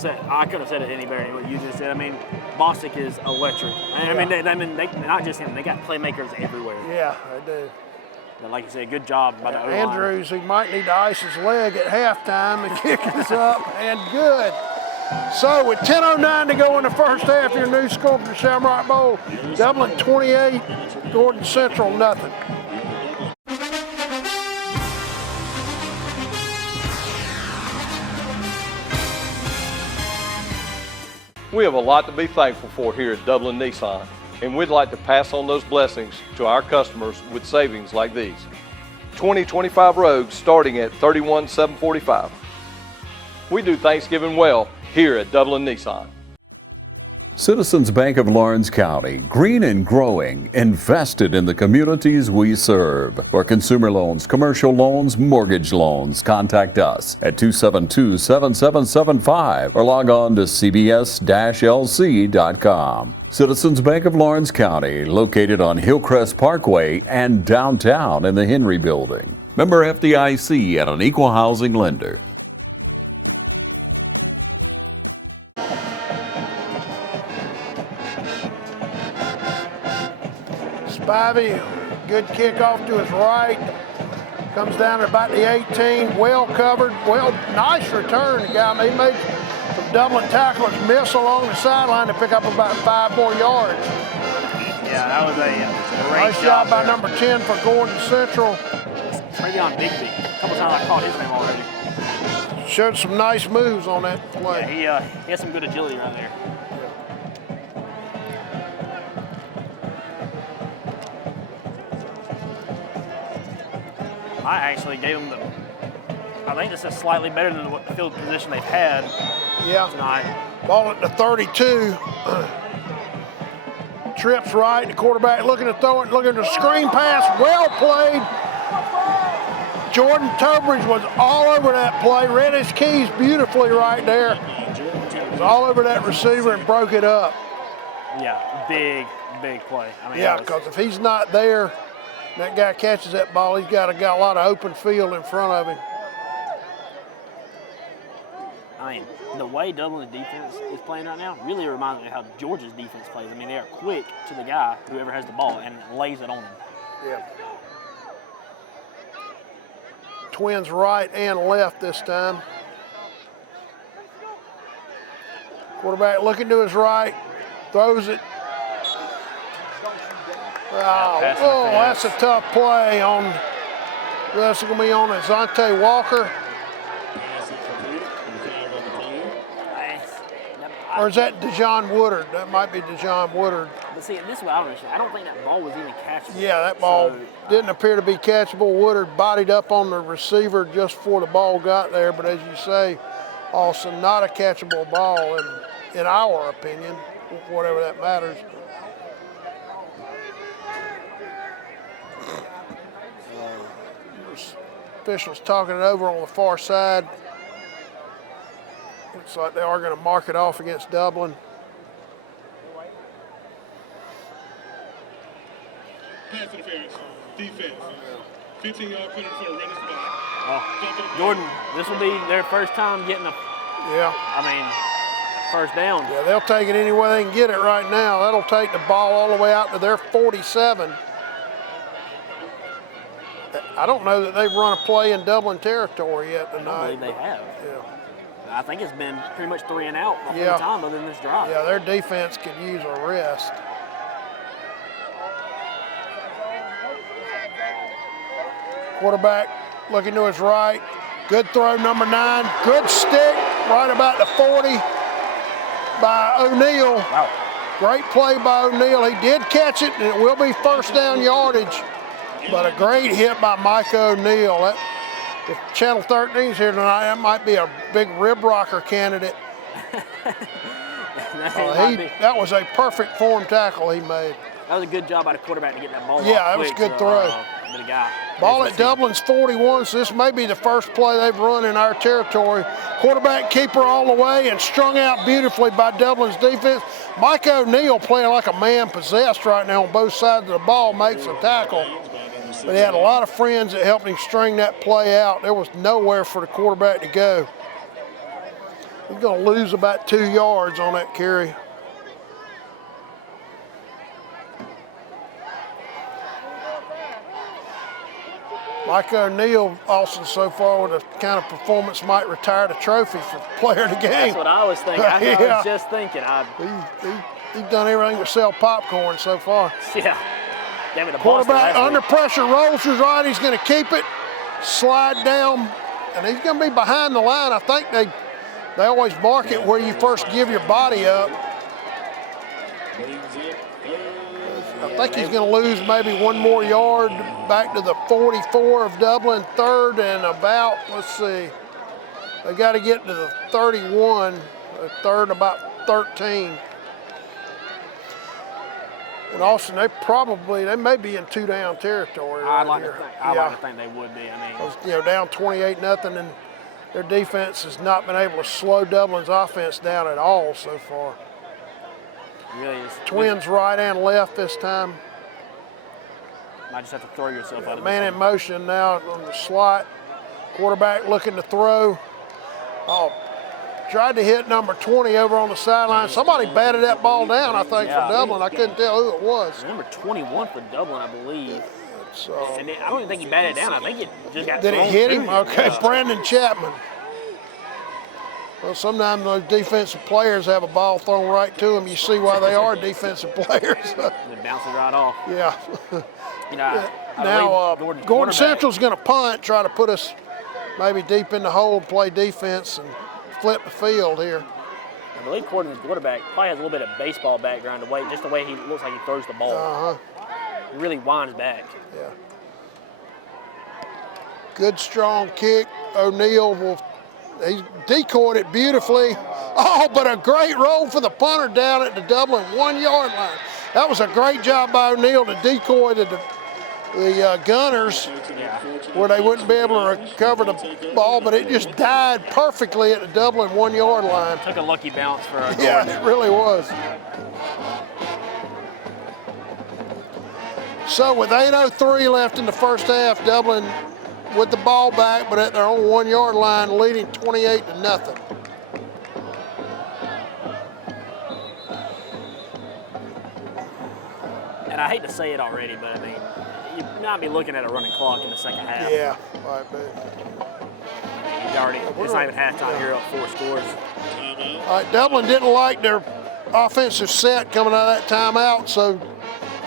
said it any better than what you just said. I mean, Bostic is electric. I mean, they not just him, they got playmakers everywhere. Yeah, they do. But like you said, good job by the O-line. Andrews, he might need to ice his leg at halftime. The kick is up and good. So with 10:09 to go in the first half, your new score for the Shamrock Bowl, Dublin 28, Gordon Central nothing. We have a lot to be thankful for here at Dublin Nissan, and we'd like to pass on those blessings to our customers with savings like these. 2025 Rogues starting at $31,745. We do Thanksgiving well here at Dublin Nissan. Citizens Bank of Lawrence County, green and growing, invested in the communities we serve. For consumer loans, commercial loans, mortgage loans, contact us at 272-7775 or log on to cbs-lc.com. Citizens Bank of Lawrence County, located on Hillcrest Parkway and downtown in the Henry Building. Member FDIC and an equal housing lender. Spivey, good kickoff to his right. Comes down to about the 18, well covered. Well, nice return. He made some Dublin tacklers miss along the sideline to pick up about 5 more yards. Yeah, that was a great nice job by number 10 for Gordon Central. Travion Bigby. A couple times I caught his name already. Showed some nice moves on that play. Yeah, he has some good agility right there. I actually gave them I think this is slightly better than what the field position they've had tonight. Ball at the 32. Trips right, the quarterback looking to throw it, looking to screen pass, well played. Jordan Tobridge was all over that play, read his keys beautifully right there. Was all over that receiver and broke it up. Yeah, big play. I mean, yeah, because if he's not there, that guy catches that ball, he's got a lot of open field in front of him. I mean, the way Dublin's defense is playing right now really reminds me of how Georgia's defense plays. I mean, they are quick to the guy, whoever has the ball, and lays it on him. Yeah. Twins right and left this time. Quarterback looking to his right, throws it. Oh, that's a tough play on. That's going to be on Azante Walker. Or is that DeJohn Woodard? That might be DeJohn Woodard. But see, this is what I don't understand. I don't think that ball was even catchable. Yeah, that ball didn't appear to be catchable. Woodard bodied up on the receiver just before the ball got there. But as you say, Austin, not a catchable ball in our opinion, whatever that matters. Officials talking it over on the far side. Looks like they are going to mark it off against Dublin. Pass interference, defense. 15-yard penalty for a running spot. Jordan, this will be their first time getting first down. Yeah, they'll take it any way they can get it right now. That'll take the ball all the way out to their 47. I don't know that they've run a play in Dublin territory yet tonight. I believe they have. Yeah. I think it's been pretty much 3 and out the whole time other than this drive. Yeah, their defense could use a rest. Quarterback looking to his right. Good throw, number 9. Good stick, right about the 40 by O'Neal. Wow. Great play by O'Neal. He did catch it, and it will be first down yardage But a great hit by Mike O'Neill. If Channel 13's here tonight, that might be a big rib rocker candidate. That was a perfect form tackle he made. That was a good job by the quarterback to get that ball off. Yeah, that was a good throw. Ball at Dublin's 41, so this may be the first play they've run in our territory. Quarterback keeper all the way and strung out beautifully by Dublin's defense. Mike O'Neill playing like a man possessed right now on both sides of the ball, makes a tackle. But he had a lot of friends that helped him string that play out. There was nowhere for the quarterback to go. He's going to lose about 2 yards on that carry. Mike O'Neill also so far with a kind of performance might retire the trophy for player of the game. That's what I was thinking. I was just thinking. He's done everything to sell popcorn so far. Yeah. Give me the quarterback under pressure, rolls his right. He's going to keep it, slide down, and he's going to be behind the line. I think they always mark it where you first give your body up. I think he's going to lose maybe 1 more yard back to the 44 of Dublin, third and about, let's see, they got to get to the 31, third about 13. And Austin, they may be in 2-down territory. I'd like to think they would be. I mean, down 28-0, and their defense has not been able to slow Dublin's offense down at all so far. Really is. Twins right and left this time. Might just have to throw yourself out of Man in motion now on the slot. Quarterback looking to throw. Oh, tried to hit number 20 over on the sideline. Somebody batted that ball down, I think, for Dublin. I couldn't tell who it was. Number 21 for Dublin, I believe. And I don't even think he batted it down. I think it just got Did thrown it hit him? to Okay, yeah. Brandon Chapman. Well, sometimes those defensive players have a ball thrown right to them. You see why they are defensive players. It bounces right off. Yeah. Now, Gordon Central's going to punt, try to put us maybe deep in the hole, play defense, and flip the field here. I believe Gordon's quarterback probably has a little bit of baseball background, just the way he looks like he throws the ball. He really winds back. Yeah. Good strong kick. O'Neill he's decoyed it beautifully. Oh, but a great roll for the punter down at the Dublin 1 yard line. That was a great job by O'Neill to decoy the gunners where they wouldn't be able to recover the ball, but it just died perfectly at the Dublin 1 yard line. Took a lucky bounce for a Yeah, it really was. So with 8:03 left in the first half, Dublin with the ball back, but at their own 1 yard line, leading 28-0. And I hate to say it already, but I mean, you might be looking at a running clock in the second half. Yeah, right, but it's not even halftime. You're up 4 scores. All right, Dublin didn't like their offensive set coming out of that timeout, so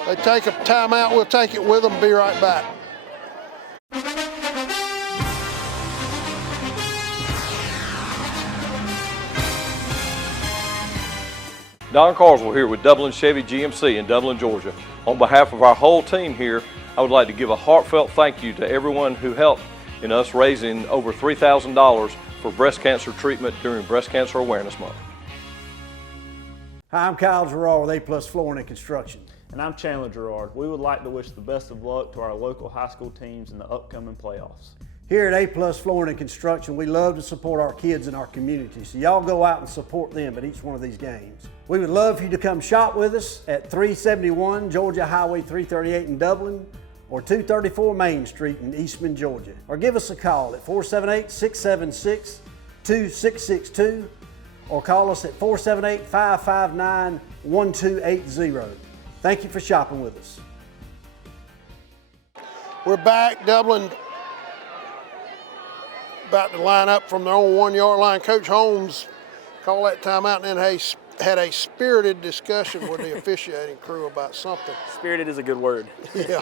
they take a timeout. We'll take it with them. Be right back. Don Carswell here with Dublin Chevy GMC in Dublin, Georgia. On behalf of our whole team here, I would like to give a heartfelt thank you to everyone who helped in us raising over $3,000 for breast cancer treatment during Breast Cancer Awareness Month. Hi, I'm Kyle Gerard with A+ Flooring and Construction. And I'm Chandler Gerard. We would like to wish the best of luck to our local high school teams in the upcoming playoffs. Here at A+ Flooring and Construction, we love to support our kids in our community, so y'all go out and support them at each one of these games. We would love for you to come shop with us at 371 Georgia Highway 338 in Dublin or 234 Main Street in Eastman, Georgia. Or give us a call at 478-676-2662 or call us at 478-559-1280. Thank you for shopping with us. We're back. Dublin about to line up from their own 1 yard line. Coach Holmes called that timeout and then had a spirited discussion with the officiating crew about something. Spirited is a good word. Yeah.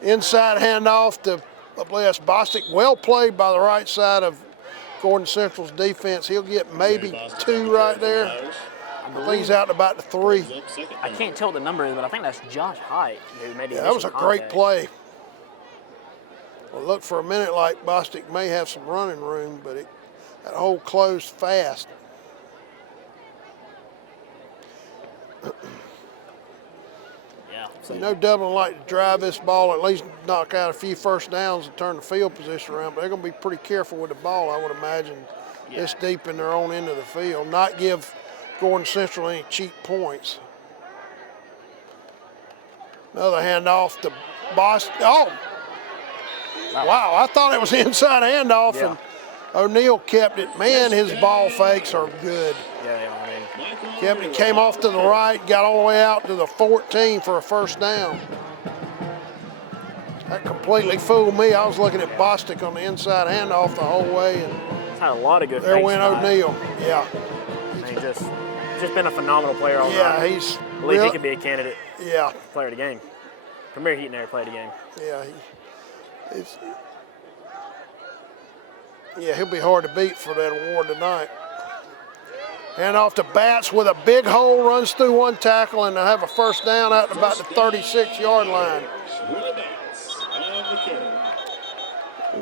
Inside handoff to Bless Bostic. Well played by the right side of Gordon Central's defense. He'll get maybe 2 right there. I think he's out about the 3. I can't tell what the number is, but I think that's Josh Height who made the Yeah, that was a great contact. play. Well, it looked for a minute like Bostic may have some running room, but that hole closed fast. Yeah. So You know Dublin like to drive this ball, at least knock out a few first downs and turn the field position around, but they're going to be pretty careful with the ball, I would imagine, this deep in their own end of the field. Not give Gordon Central any cheap points. Another handoff to Boston. Oh! Wow, I thought it was inside handoff, and O'Neal kept it. Man, his ball fakes are good. yeah, they are. I mean, Kept it, came off to the right, got all the way out to the 14 for a first down. That completely fooled me. I was looking at Bostic on the inside handoff the whole way, and he's had a lot of good. there fakes went tonight. O'Neal. Yeah, I mean, just been a phenomenal player all yeah, night. he's I believe he could be a candidate yeah, player of the game. Premier Heat and Air player of the game. Yeah, he'll be hard to beat for that award tonight. Hand off to Batts with a big hole, runs through one tackle, and they'll have a first down out to about the 36-yard line.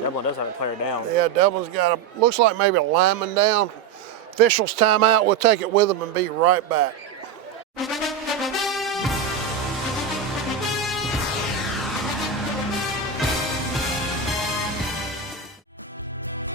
Dublin does have a player down. Yeah, Dublin's got looks like maybe a lineman down. Officials timeout. We'll take it with them and be right back.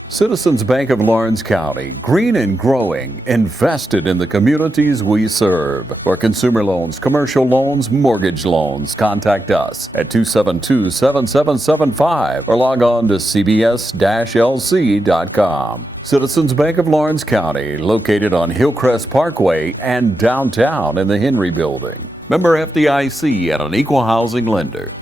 Citizens Bank of Lawrence County, green and growing, invested in the communities we serve. For consumer loans, commercial loans, mortgage loans, contact us at 272-7775 or log on to cbs-lc.com. Citizens Bank of Lawrence County, located on Hillcrest Parkway and downtown in the Henry Building. Member FDIC and an equal housing lender.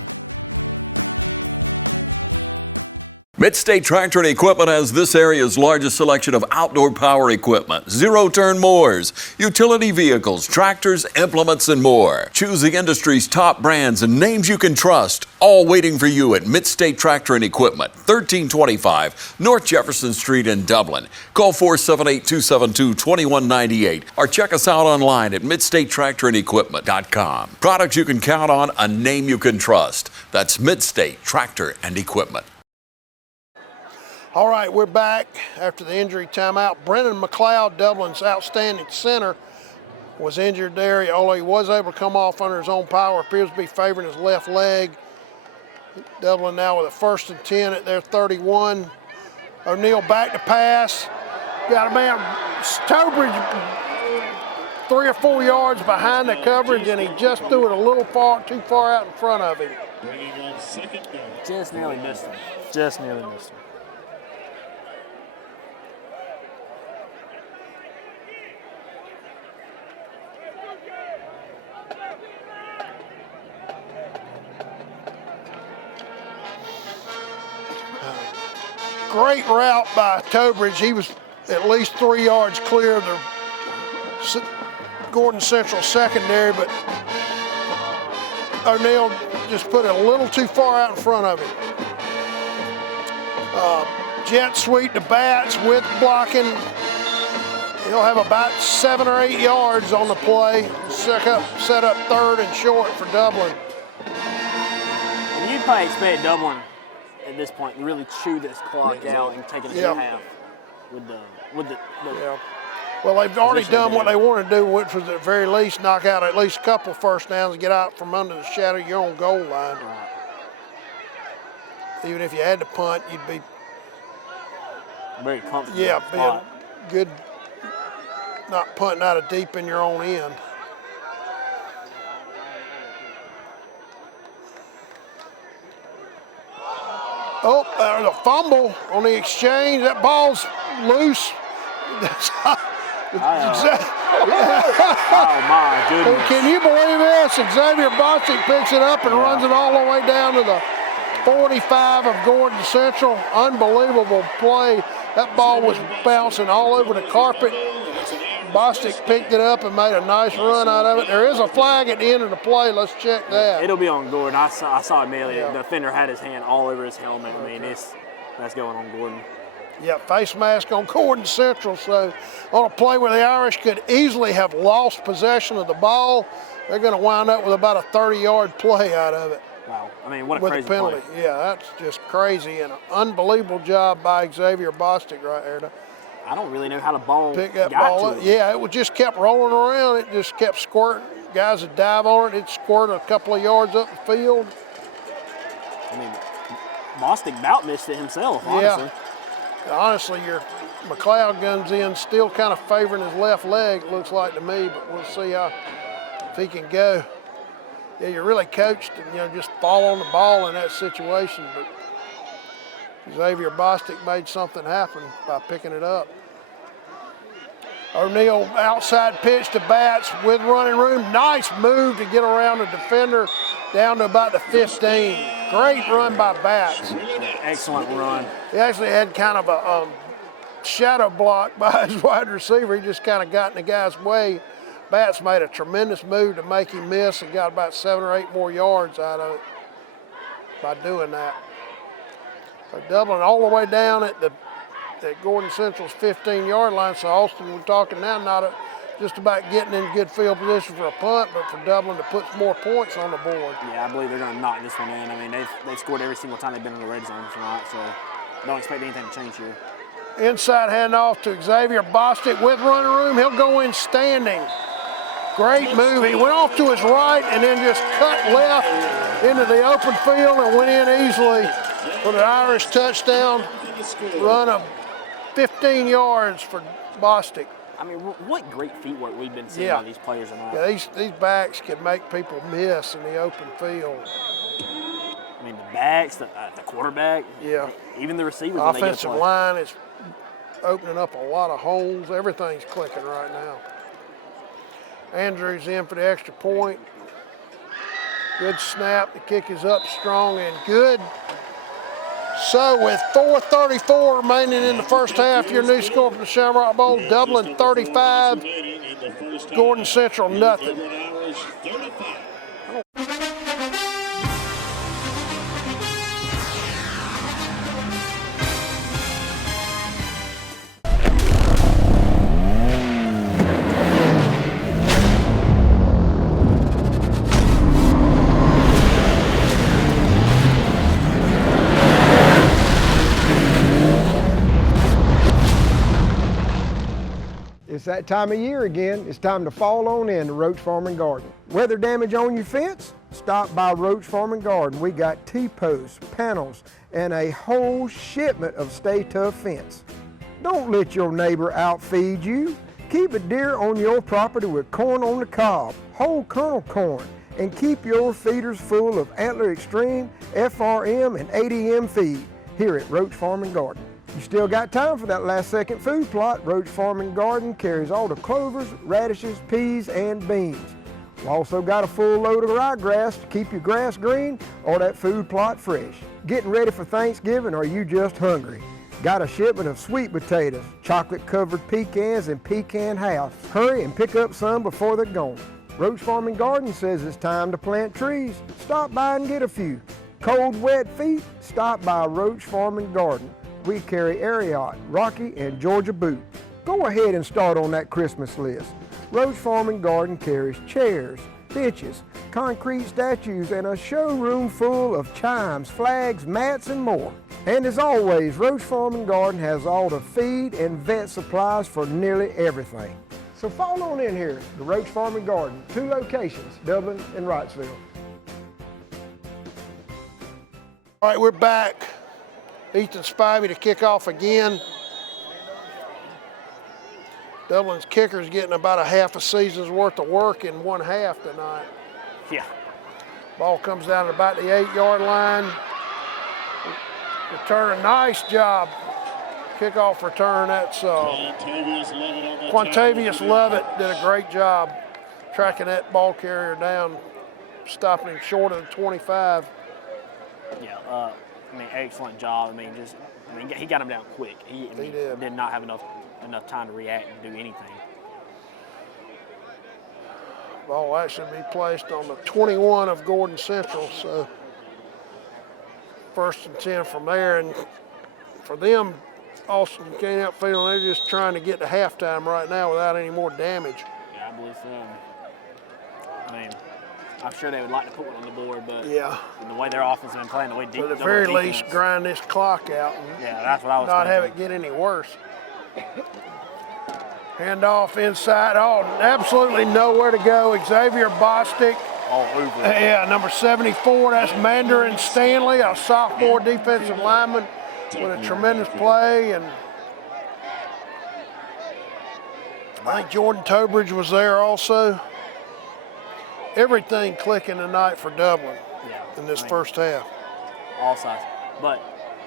Midstate Tractor and Equipment has this area's largest selection of outdoor power equipment, zero-turn mowers, utility vehicles, tractors, implements, and more. Choose the industry's top brands and names you can trust, all waiting for you at Midstate Tractor and Equipment, 1325 North Jefferson Street in Dublin. Call 478-272-2198 or check us out online at midstatetractorandequipment.com. Products you can count on, a name you can trust. That's Midstate Tractor and Equipment. All right, we're back after the injury timeout. Brennan McLeod, Dublin's outstanding center, was injured there, although he was able to come off under his own power. Appears to be favoring his left leg. Dublin now with a 1st and 10 at their 31. O'Neal back to pass. Got a man, Stobridge, 3 or 4 yards behind the coverage, and he just threw it a little too far out in front of him. Just nearly missed him. Just nearly missed him. Great route by Tobridge. He was at least 3 yards clear of the Gordon Central secondary, but O'Neal just put it a little too far out in front of him. Jet sweep to Batts with blocking. He'll have about 7 or 8 yards on the play. Set up 3rd and short for Dublin. And you'd probably expect Dublin at this point to really chew this clock out and take it to half with the yeah. Well, they've already done what they want to do, which was at the very least knock out at least a couple first downs and get out from under the shadow of your own goal line. Right. Even if you had to punt, you'd be very comfortable. Yeah, being good, not punting out of deep in your own end. Oh, there's a fumble on the exchange. That ball's loose. Oh my goodness. Can you believe this? Xavier Bostic picks it up and runs it all the way down to the 45 of Gordon Central. Unbelievable play. That ball was bouncing all over the carpet. Bostic picked it up and made a nice run out of it. There is a flag at the end of the play. Let's check that. It'll be on Gordon. I saw immediately. The defender had his hand all over his helmet. I mean, that's going on Gordon. Yeah, face mask on Gordon Central. So on a play where the Irish could easily have lost possession of the ball, they're going to wind up with about a 30-yard play out of it. Wow. I mean, what a With crazy a penalty. play. Yeah, that's just crazy and an unbelievable job by Xavier Bostic right there to I don't really know how the ball pick that got ball to up. him. Yeah, it just kept rolling around. It just kept squirting. Guys would dive on it. It'd squirt a couple of yards up the field. I mean, Bostic about missed it himself, honestly. Yeah. Honestly, your McLeod comes in still kind of favoring his left leg, it looks like to me, but we'll see if he can go. Yeah, you're really coached to, just fall on the ball in that situation, but Xavier Bostic made something happen by picking it up. O'Neal outside pitch to Batts with running room. Nice move to get around the defender down to about the 15. Great run by Batts. Excellent run. He actually had kind of a shadow block by his wide receiver. He just kind of got in the guy's way. Batts made a tremendous move to make him miss and got about 7 or 8 more yards out of it by doing that. So Dublin all the way down at Gordon Central's 15-yard line. So Austin, we're talking now not just about getting in good field position for a punt, but for Dublin to put some more points on the board. Yeah, I believe they're going to knock this one in. I mean, they've scored every single time they've been in the red zone tonight, so don't expect anything to change here. Inside handoff to Xavier Bostic with running room. He'll go in standing. Great move. He went off to his right and then just cut left into the open field and went in easily for the Irish touchdown run of 15 yards for Bostic. I mean, what great feet work we've been seeing on these players tonight. Yeah, these backs can make people miss in the open field. I mean, the backs, the quarterback, yeah, even the receivers. Offensive line is opening up a lot of holes. Everything's clicking right now. Andrews in for the extra point. Good snap. The kick is up strong and good. So with 4:34 remaining in the first half, your new score from the Shamrock Bowl, Dublin 35, Gordon Central nothing. It's that time of year again. It's time to fall on in to Roach Farm and Garden. Weather damage on your fence? Stop by Roach Farm and Garden. We got T-posts, panels, and a whole shipment of Stay Tough fence. Don't let your neighbor outfeed you. Keep a deer on your property with corn on the cob, whole kernel corn, and keep your feeders full of Antler Extreme, FRM, and ADM feed here at Roach Farm and Garden. You still got time for that last second food plot. Roach Farm and Garden carries all the clovers, radishes, peas, and beans. We also got a full load of ryegrass to keep your grass green or that food plot fresh. Getting ready for Thanksgiving, or are you just hungry? Got a shipment of sweet potatoes, chocolate-covered pecans, and pecan halves. Hurry and pick up some before they're gone. Roach Farm and Garden says it's time to plant trees. Stop by and get a few. Cold, wet feet? Stop by Roach Farm and Garden. We carry Ariat, Rocky, and Georgia Boot. Go ahead and start on that Christmas list. Roach Farm and Garden carries chairs, benches, concrete statues, and a showroom full of chimes, flags, mats, and more. And as always, Roach Farm and Garden has all the feed and vet supplies for nearly everything. So fall on in here to Roach Farm and Garden, 2 locations, Dublin and Wrightsville. All right, we're back. Ethan Spivey to kick off again. Dublin's kicker's getting about a half a season's worth of work in one half tonight. Yeah. Ball comes down at about the 8-yard line. Return, a nice job. Kickoff return, that's Quantavious Lovett did a great job tracking that ball carrier down, stopping him short of the 25. Yeah, I mean, excellent job. He got him down quick. He did not have enough time to react and do anything. Ball actually be placed on the 21 of Gordon Central, so 1st and 10 from there. And for them, Austin can't help feeling they're just trying to get to halftime right now without any more damage. Yeah, I believe so. I mean, I'm sure they would like to put one on the board, but Yeah. the way their offense has been playing, the way At the very least, grind this clock out and yeah, that's what I was not thinking. have it get any worse. Handoff inside. Oh, absolutely nowhere to go. Xavier Bostic. All over. Yeah, number 74. That's Mandarin Stanley, a sophomore defensive lineman with a tremendous play. And I think Jordan Tobridge was there also. Everything clicking tonight for Dublin in this first half. All sides. But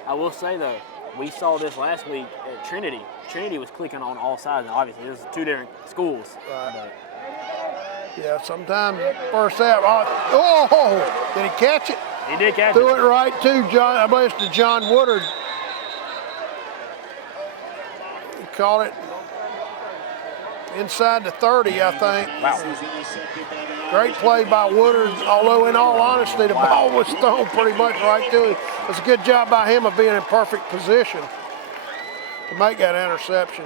I will say, though, we saw this last week at Trinity. Trinity was clicking on all sides. And obviously, there's two different schools. Right. Yeah, sometimes first half. Oh, did he catch it? He did catch Threw it. it right to John. I believe it's to John Woodard. He caught it inside the 30, I think. Wow. Great play by Woodard, although in all honesty, the ball was thrown pretty much right to him. It was a good job by him of being in perfect position to make that interception.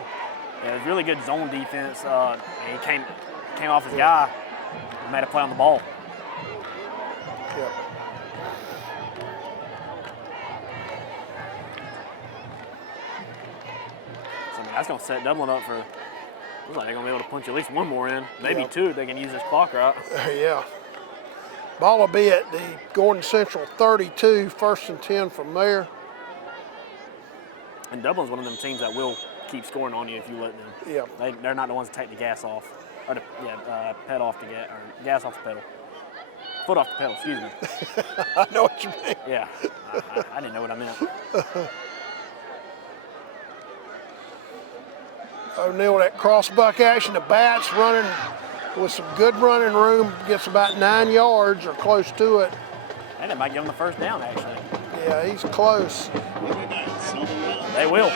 Yeah, it was really good zone defense. He came off his guy and made a play on the ball. Yep. So, I mean, that's going to set Dublin up for. Looks like they're going to be able to punch at least one more in, maybe two if they can use this clock right. Yeah. Ball will be at the Gordon Central 32, 1st and 10 from there. And Dublin's one of them teams that will keep scoring on you if you let them. Yeah. They're not the ones that take the gas off, or the pedal off the gas, or gas off the pedal. Foot off the pedal, excuse me. I know what you mean. Yeah, I didn't know what I meant. O'Neal, that crossbuck action, the bats running with some good running room, gets about 9 yards or close to it. And it might give them the first down, actually. Yeah, he's close. They will.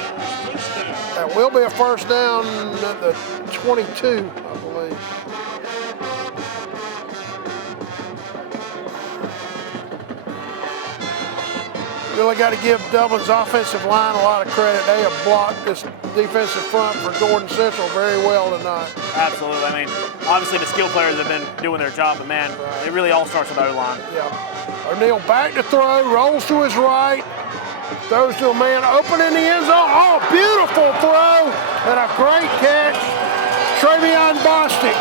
That will be a first down at the 22, I believe. Really got to give Dublin's offensive line a lot of credit. They have blocked this defensive front for Gordon Central very well tonight. Absolutely. I mean, obviously the skill players have been doing their job, but man, it really all starts with O-line. Yeah. O'Neal back to throw, rolls to his right, throws to a man open in the end zone. Oh, beautiful throw and a great catch. Travion Bostic.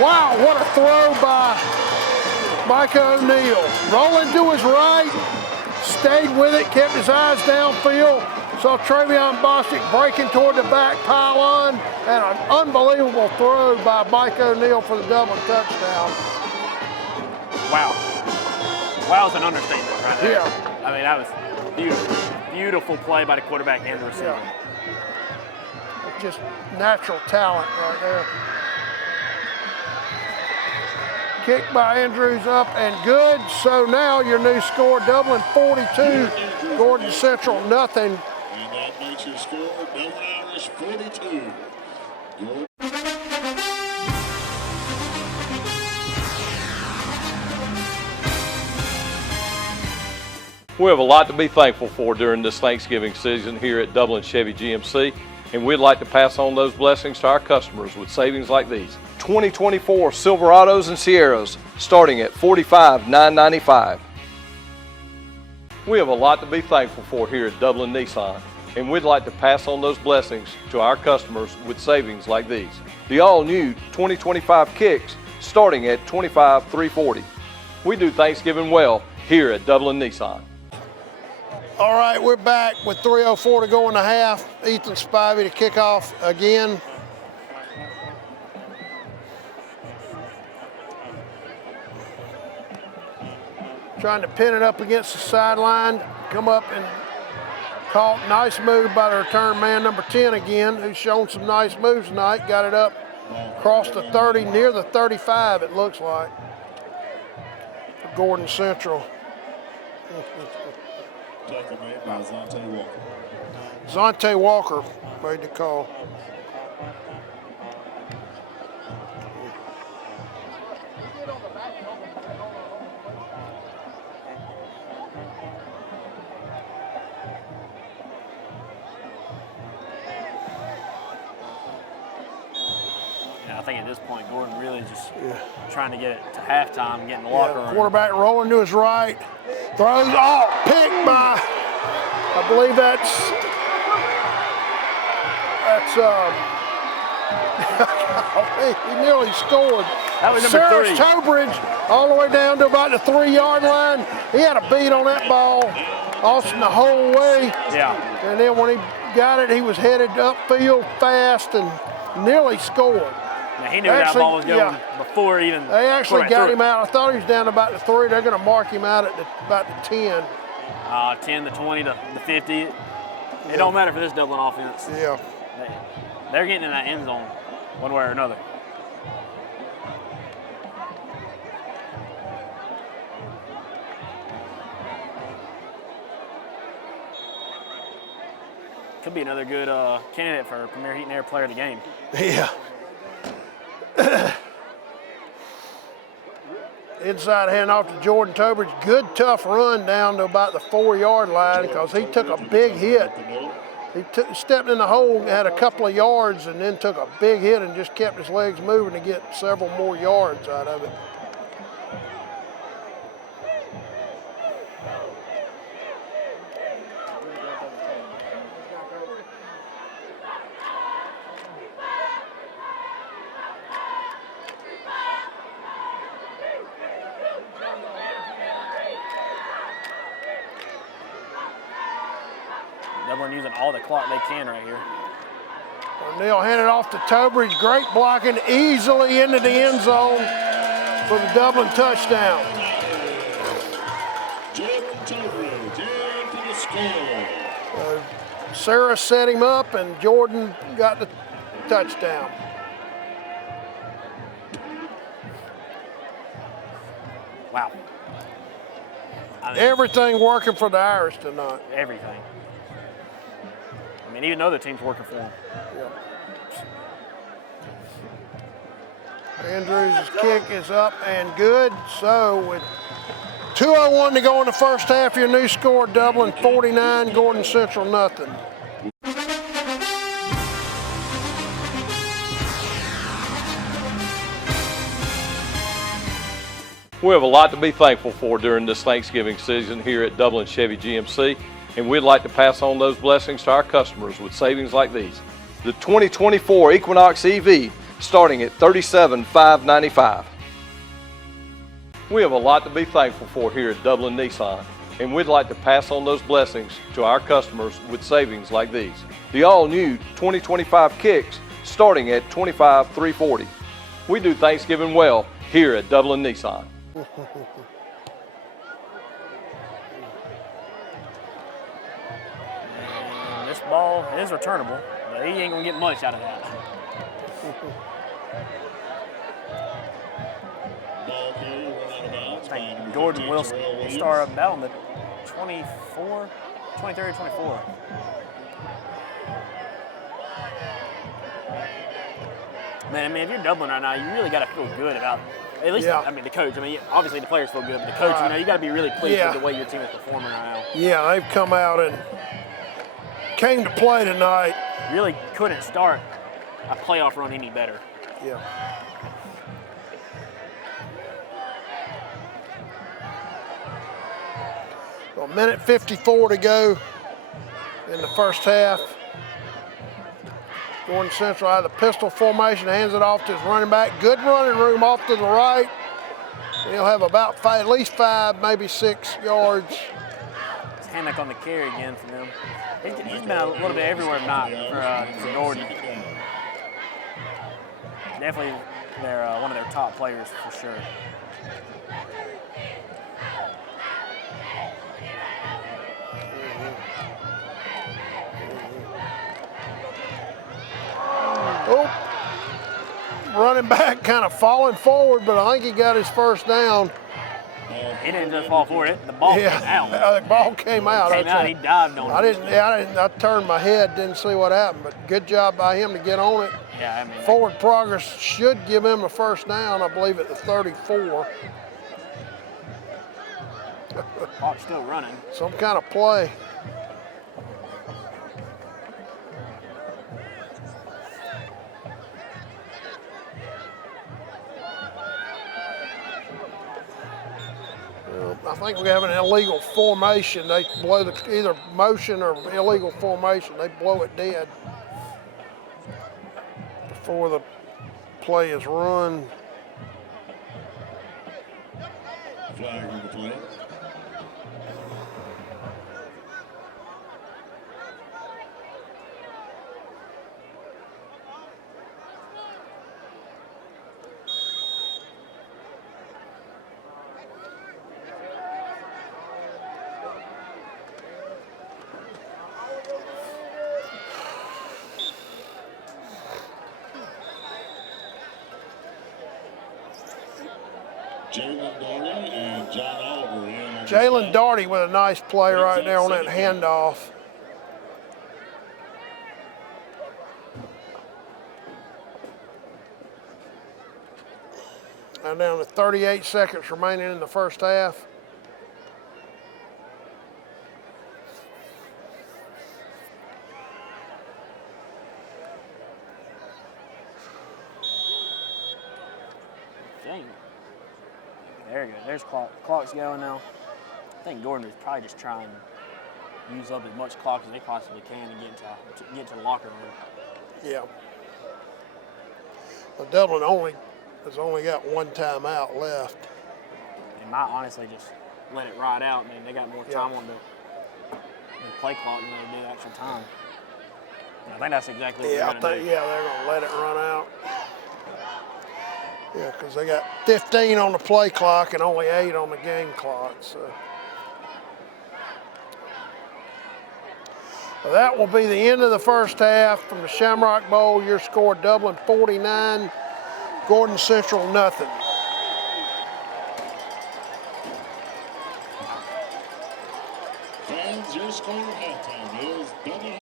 Wow, what a throw by Micah O'Neal. Rolling to his right. Stayed with it, kept his eyes downfield. Saw Travion Bostic breaking toward the back pylon, and an unbelievable throw by Mike O'Neal for the Dublin touchdown. Wow. Wow is an understatement right there. Yeah. I mean, that was beautiful. Beautiful play by the quarterback and the receiver. Yeah. Just natural talent right there. Kick by Andrews up and good. So now your new score, Dublin 42, Gordon Central nothing. And that makes your score, Dublin Irish 42. We have a lot to be thankful for during this Thanksgiving season here at Dublin Chevy GMC, and we'd like to pass on those blessings to our customers with savings like these. 2024 Silverados and Sierras starting at $45,995. We have a lot to be thankful for here at Dublin Nissan, and we'd like to pass on those blessings to our customers with savings like these. The all-new 2025 Kicks starting at $25,340. We do Thanksgiving well here at Dublin Nissan. All right, we're back with 3:04 to go in the half. Ethan Spivey to kick off again. Trying to pin it up against the sideline, come up and caught. Nice move by the return man, number 10 again, who's shown some nice moves tonight. Got it up across the 30, near the 35 it looks like, for Gordon Central. Tackle made by Zontae Walker. Zontae Walker made the call. think at this point, Gordon really just trying to get it to halftime and get in the locker room. Quarterback rolling to his right. Throws, picked by, I believe that's he nearly scored. That was number Sarah 3. Tobridge all the way down to about the 3-yard line. He had a beat on that ball, Austin the whole way. Yeah. And then when he got it, he was headed upfield fast and nearly scored. Yeah, he knew that ball was going before even. They actually got him out. I thought he was down about the 3. They're going to mark him out at about the 10. 10, the 20, the 50. It don't matter for this Dublin offense. Yeah. They're getting in that end zone one way or another. Could be another good candidate for Premier Heat and Air Player of the Game. Yeah. Inside hand off to Jordan Tobridge. Good tough run down to about the 4-yard line because he took a big hit. He stepped in the hole, had a couple of yards, and then took a big hit and just kept his legs moving to get several more yards out of it. Dublin using all the clock they can right here. O'Neal handed off to Tobridge. Great blocking, easily into the end zone for the Dublin touchdown. Jordan Tobridge in for the score. Sarah set him up, and Jordan got the touchdown. Wow. Everything working for the Irish tonight. Everything. I mean, even though the team's working for them. Andrews' kick is up and good. So with 2:01 to go in the first half, your new score, Dublin 49, Gordon Central nothing. We have a lot to be thankful for during this Thanksgiving season here at Dublin Chevy GMC, and we'd like to pass on those blessings to our customers with savings like these. The 2024 Equinox EV starting at $37,595. We have a lot to be thankful for here at Dublin Nissan, and we'd like to pass on those blessings to our customers with savings like these. The all-new 2025 Kicks starting at $25,340. We do Thanksgiving well here at Dublin Nissan. And this ball is returnable, but he ain't gonna get much out of that. I think Gordon will start about on the 23 or 24. Man, I mean, if you're Dublin right now, you really got to feel good about, at least, I mean, the coach. I mean, obviously the players feel good, but the coach, you know, you got to be really pleased with the way your team is performing right now. Yeah, they've come out and came to play tonight. Really couldn't start a playoff run any better. Yeah. Well, 1:54 to go in the first half. Gordon Central out of the pistol formation, hands it off to his running back. Good running room off to the right. He'll have about at least 5, maybe 6 yards. It's Hammock on the carry again for them. He's been a little bit everywhere tonight for Gordon. Definitely they're one of their top players for sure. Oh, running back kind of falling forward, but I think he got his first down. He didn't just fall forward; the ball came out. The ball came out. He dived on it. I turned my head, didn't see what happened, but good job by him to get on it. Yeah, I mean, forward progress should give him a first down, I believe, at the 34. Clock's still running. Some kind of play. I think we have an illegal formation. They blow either motion or illegal formation. They blow it dead before the play is run. Flag on the play. Jalen Doherty and John Oliver in. Jalen Doherty with a nice play right there on that handoff. And down to 38 seconds remaining in the first half. Dang. There you go. There's clock's going now. I think Gordon is probably just trying to use up as much clock as they possibly can to get to the locker room. Yeah. Well, Dublin has only got one timeout left. They might honestly just let it ride out. I mean, they got more time on the play clock than they do actual time. And I think that's exactly what they're going to do. Yeah, they're going to let it run out. Yeah, because they got 15 on the play clock and only 8 on the game clock. So well, that will be the end of the first half from the Shamrock Bowl. Your score: Dublin 49, Gordon Central nothing. Fans, your score at halftime is Dublin.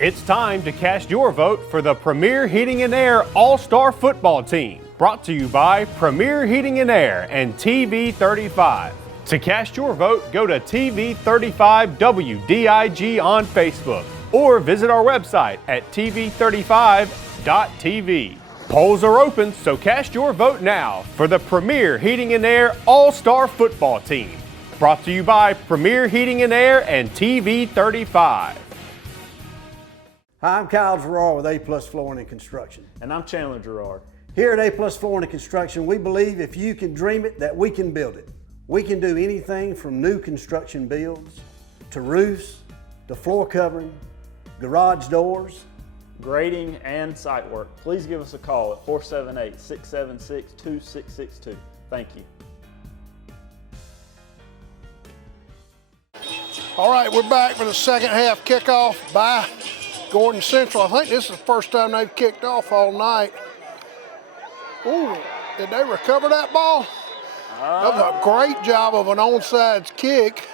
It's time to cast your vote for the Premier Heating and Air All-Star Football Team, brought to you by Premier Heating and Air and TV35. To cast your vote, go to TV35 WDIG on Facebook or visit our website at tv35.tv. Polls are open, so cast your vote now for the Premier Heating and Air All-Star Football Team, brought to you by Premier Heating and Air and TV35. Hi, I'm Kyle Gerard with A+ Flooring and Construction. And I'm Chandler Gerard. Here at A+ Flooring and Construction, we believe if you can dream it, that we can build it. We can do anything from new construction builds to roofs, to floor covering, garage doors, Grading and site work. Please give us a call at 478-676-2662. Thank you. All right, we're back for the second half kickoff by Gordon Central. I think this is the first time they've kicked off all night. Ooh, did they recover that ball? That was a great job of an onside kick.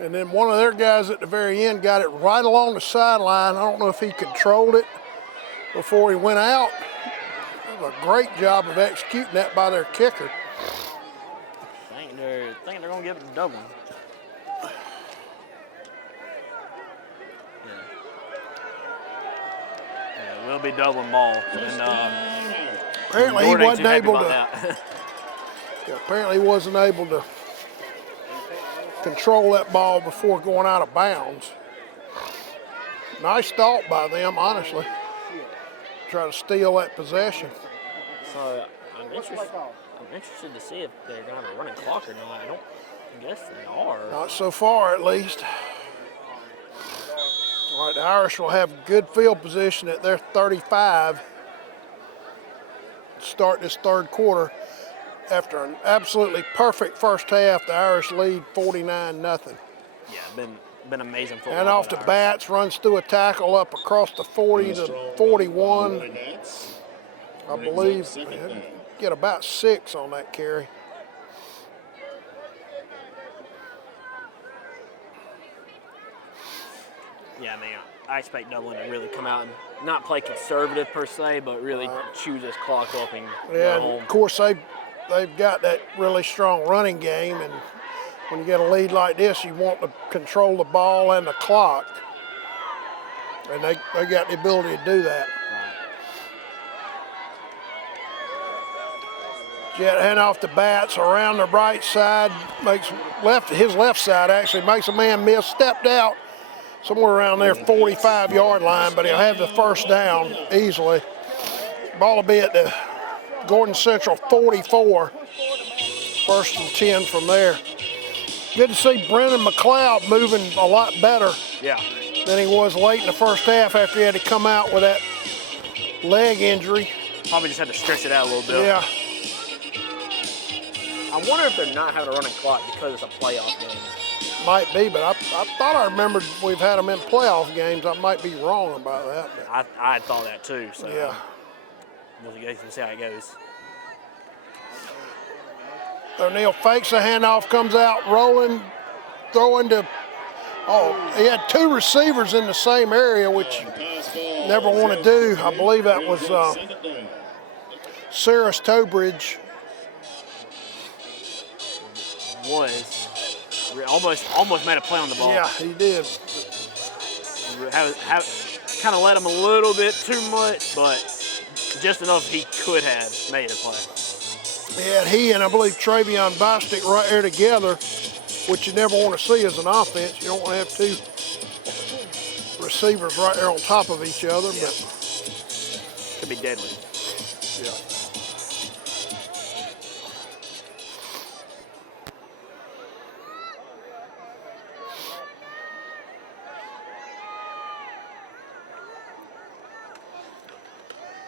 And then one of their guys at the very end got it right along the sideline. I don't know if he controlled it before he went out. That was a great job of executing that by their kicker. I think they're going to give it to Dublin. Yeah, it will be Dublin ball. And apparently he wasn't able to. Yeah, apparently he wasn't able to control that ball before going out of bounds. Nice thought by them, honestly. Try to steal that possession. So I'm interested to see if they're going to have a running clock or not. I guess they are. Not so far, at least. All right, the Irish will have good field position at their 35 to start this third quarter. After an absolutely perfect first half, the Irish lead 49-0. Yeah, been amazing football. And off the bats, runs through a tackle up across the 40 to 41. I believe get about 6 on that carry. Yeah, I mean, I expect Dublin to really come out and not play conservative per se, but really chew this clock up and go home. Of course, they've got that really strong running game, and when you get a lead like this, you want to control the ball and the clock. And they got the ability to do that. Jet hand off the bats around the right side, makes his left side actually makes a man miss, stepped out somewhere around their 45-yard line, but he'll have the first down easily. Ball will be at the Gordon Central 44, 1st and 10 from there. Good to see Brennan McLeod moving a lot better than he was late in the first half after he had to come out with that leg injury. Probably just had to stretch it out a little bit. Yeah. I wonder if they're not having a running clock because it's a playoff game. Might be, but I thought I remembered we've had them in playoff games. I might be wrong about that. But I thought that too. So yeah. We'll see how it goes. O'Neal fakes the handoff, comes out, rolling, throwing to, he had 2 receivers in the same area, which you never want to do. I believe that was Sarah's Towbridge. Almost made a play on the ball. Yeah, he did. Kind of let him a little bit too much, but just enough he could have made a play. Yeah, he and I believe Travion Bostic right there together, which you never want to see as an offense. You don't want to have 2 receivers right there on top of each other, but could be deadly. Yeah.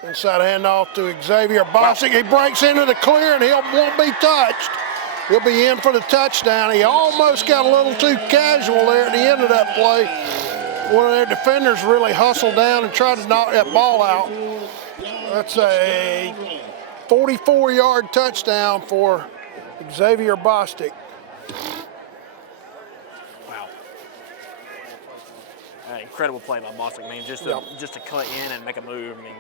Inside handoff to Xavier Bostic. He breaks into the clear and he won't be touched. He'll be in for the touchdown. He almost got a little too casual there at the end of that play. One of their defenders really hustled down and tried to knock that ball out. That's a 44-yard touchdown for Xavier Bostic. Wow. Incredible play by Bostic. I mean, just to cut in and make a move. I mean,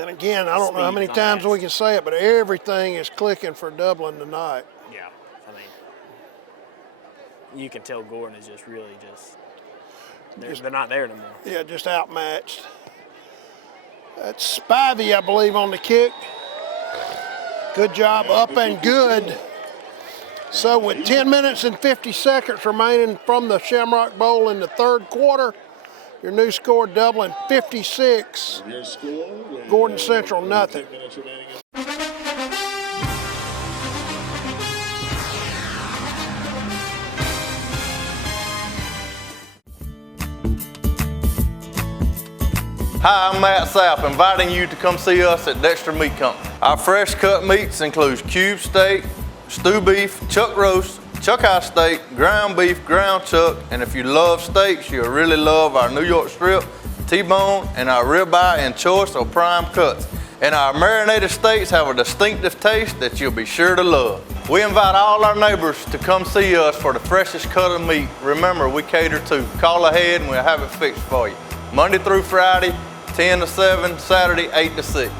and again, I don't know how many times we can say it, but everything is clicking for Dublin tonight. Yeah, I mean, you can tell Gordon is just really they're not there anymore. Yeah, just outmatched. That's Spivey, I believe, on the kick. Good job, up and good. So with 10 minutes and 50 seconds remaining from the Shamrock Bowl in the 3rd quarter, your new score, Dublin 56, Gordon Central nothing. Hi, I'm Matt Sapp, inviting you to come see us at Dexter Meat Company. Our fresh cut meats include cube steak, stew beef, chuck roast, chuck high steak, ground beef, ground chuck, and if you love steaks, you'll really love our New York strip, T-bone, and our ribeye in choice or prime cuts. And our marinated steaks have a distinctive taste that you'll be sure to love. We invite all our neighbors to come see us for the freshest cut of meat. Remember, we cater to. Call ahead and we'll have it fixed for you. Monday through Friday, 10 to 7, Saturday, 8 to 6.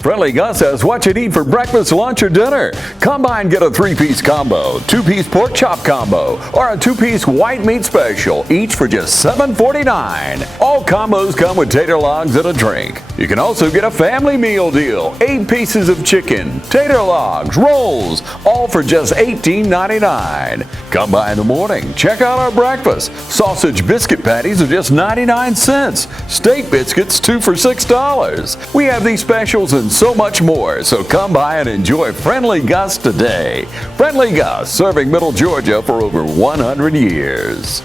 Friendly Gus says what you need for breakfast, lunch, or dinner. Come by and get a 3-piece combo, 2-piece pork chop combo, or a 2-piece white meat special, each for just $7.49. All combos come with tater logs and a drink. You can also get a family meal deal, 8 pieces of chicken, tater logs, rolls, all for just $18.99. Come by in the morning, check out our breakfast. Sausage biscuit patties are just 99 cents. Steak biscuits, 2 for $6. We have these specials and so much more, so come by and enjoy Friendly Gus today. Friendly Gus, serving Middle Georgia for over 100 years.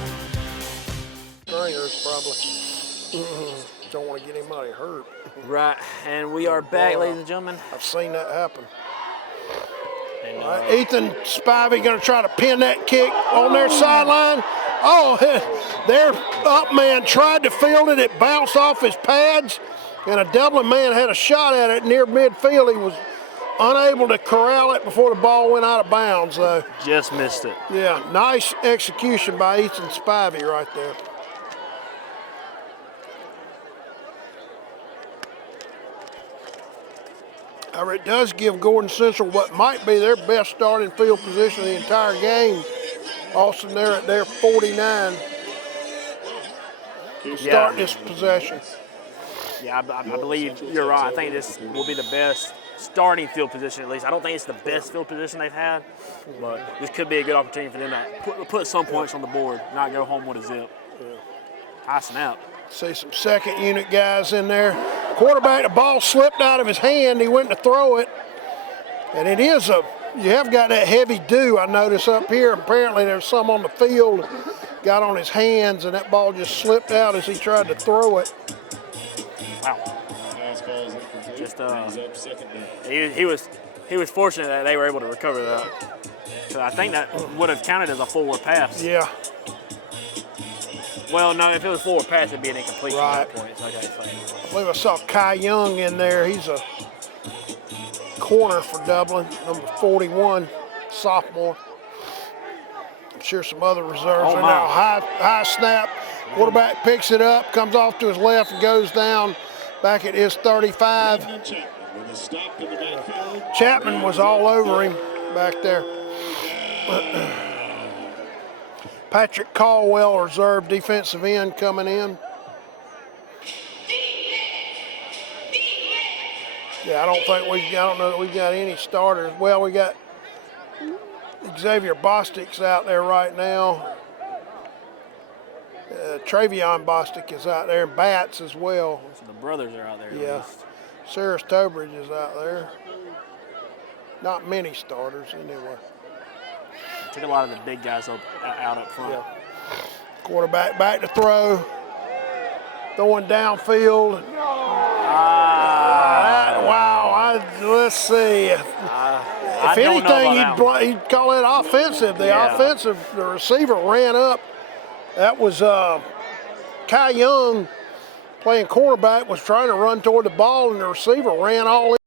Stringers probably. Don't want to get anybody hurt. Right, and we are back, ladies and gentlemen. I've seen that happen. And, All right, Ethan Spivey going to try to pin that kick on their sideline. Oh, their up man tried to field it. It bounced off his pads. And a Dublin man had a shot at it near midfield. He was unable to corral it before the ball went out of bounds, though. Just missed it. Yeah, nice execution by Ethan Spivey right there. However, it does give Gordon Central what might be their best starting field position of the entire game Austin, they're at their 49. Starting this possession. Yeah, I believe you're right. I think this will be the best starting field position, at least. I don't think it's the best field position they've had, but this could be a good opportunity for them to put some points on the board, not go home with a zip. High snap. See some second unit guys in there. Quarterback, the ball slipped out of his hand. He went to throw it, and it is you have got that heavy dew, I notice up here. Apparently there's some on the field, got on his hands, and that ball just slipped out as he tried to throw it. Wow. Just he was fortunate that they were able to recover that. So I think that would have counted as a forward pass. Yeah. Well, no, if it was forward pass, it'd be an incompletion at that point. Okay, I believe I saw Kai Young in there. He's a corner for Dublin, number 41, sophomore. I'm sure some other reserves are now. High snap. Quarterback picks it up, comes off to his left, and goes down back at his 35. Chapman was all over him back there. Patrick Caldwell, reserve defensive end, coming in. Yeah, I don't know that we've got any starters. Well, we got Xavier Bostic's out there right now. Travion Bostic is out there, and Batts as well. So the brothers are out there. Yeah. Cyrus Tobridge is out there. Not many starters anyway. Took a lot of the big guys out up front. Yeah. Quarterback back to throw. Throwing downfield. Wow. Let's see. If anything, he'd call it offensive. The receiver ran up. That was Kai Young playing quarterback, was trying to run toward the ball, and the receiver ran all in.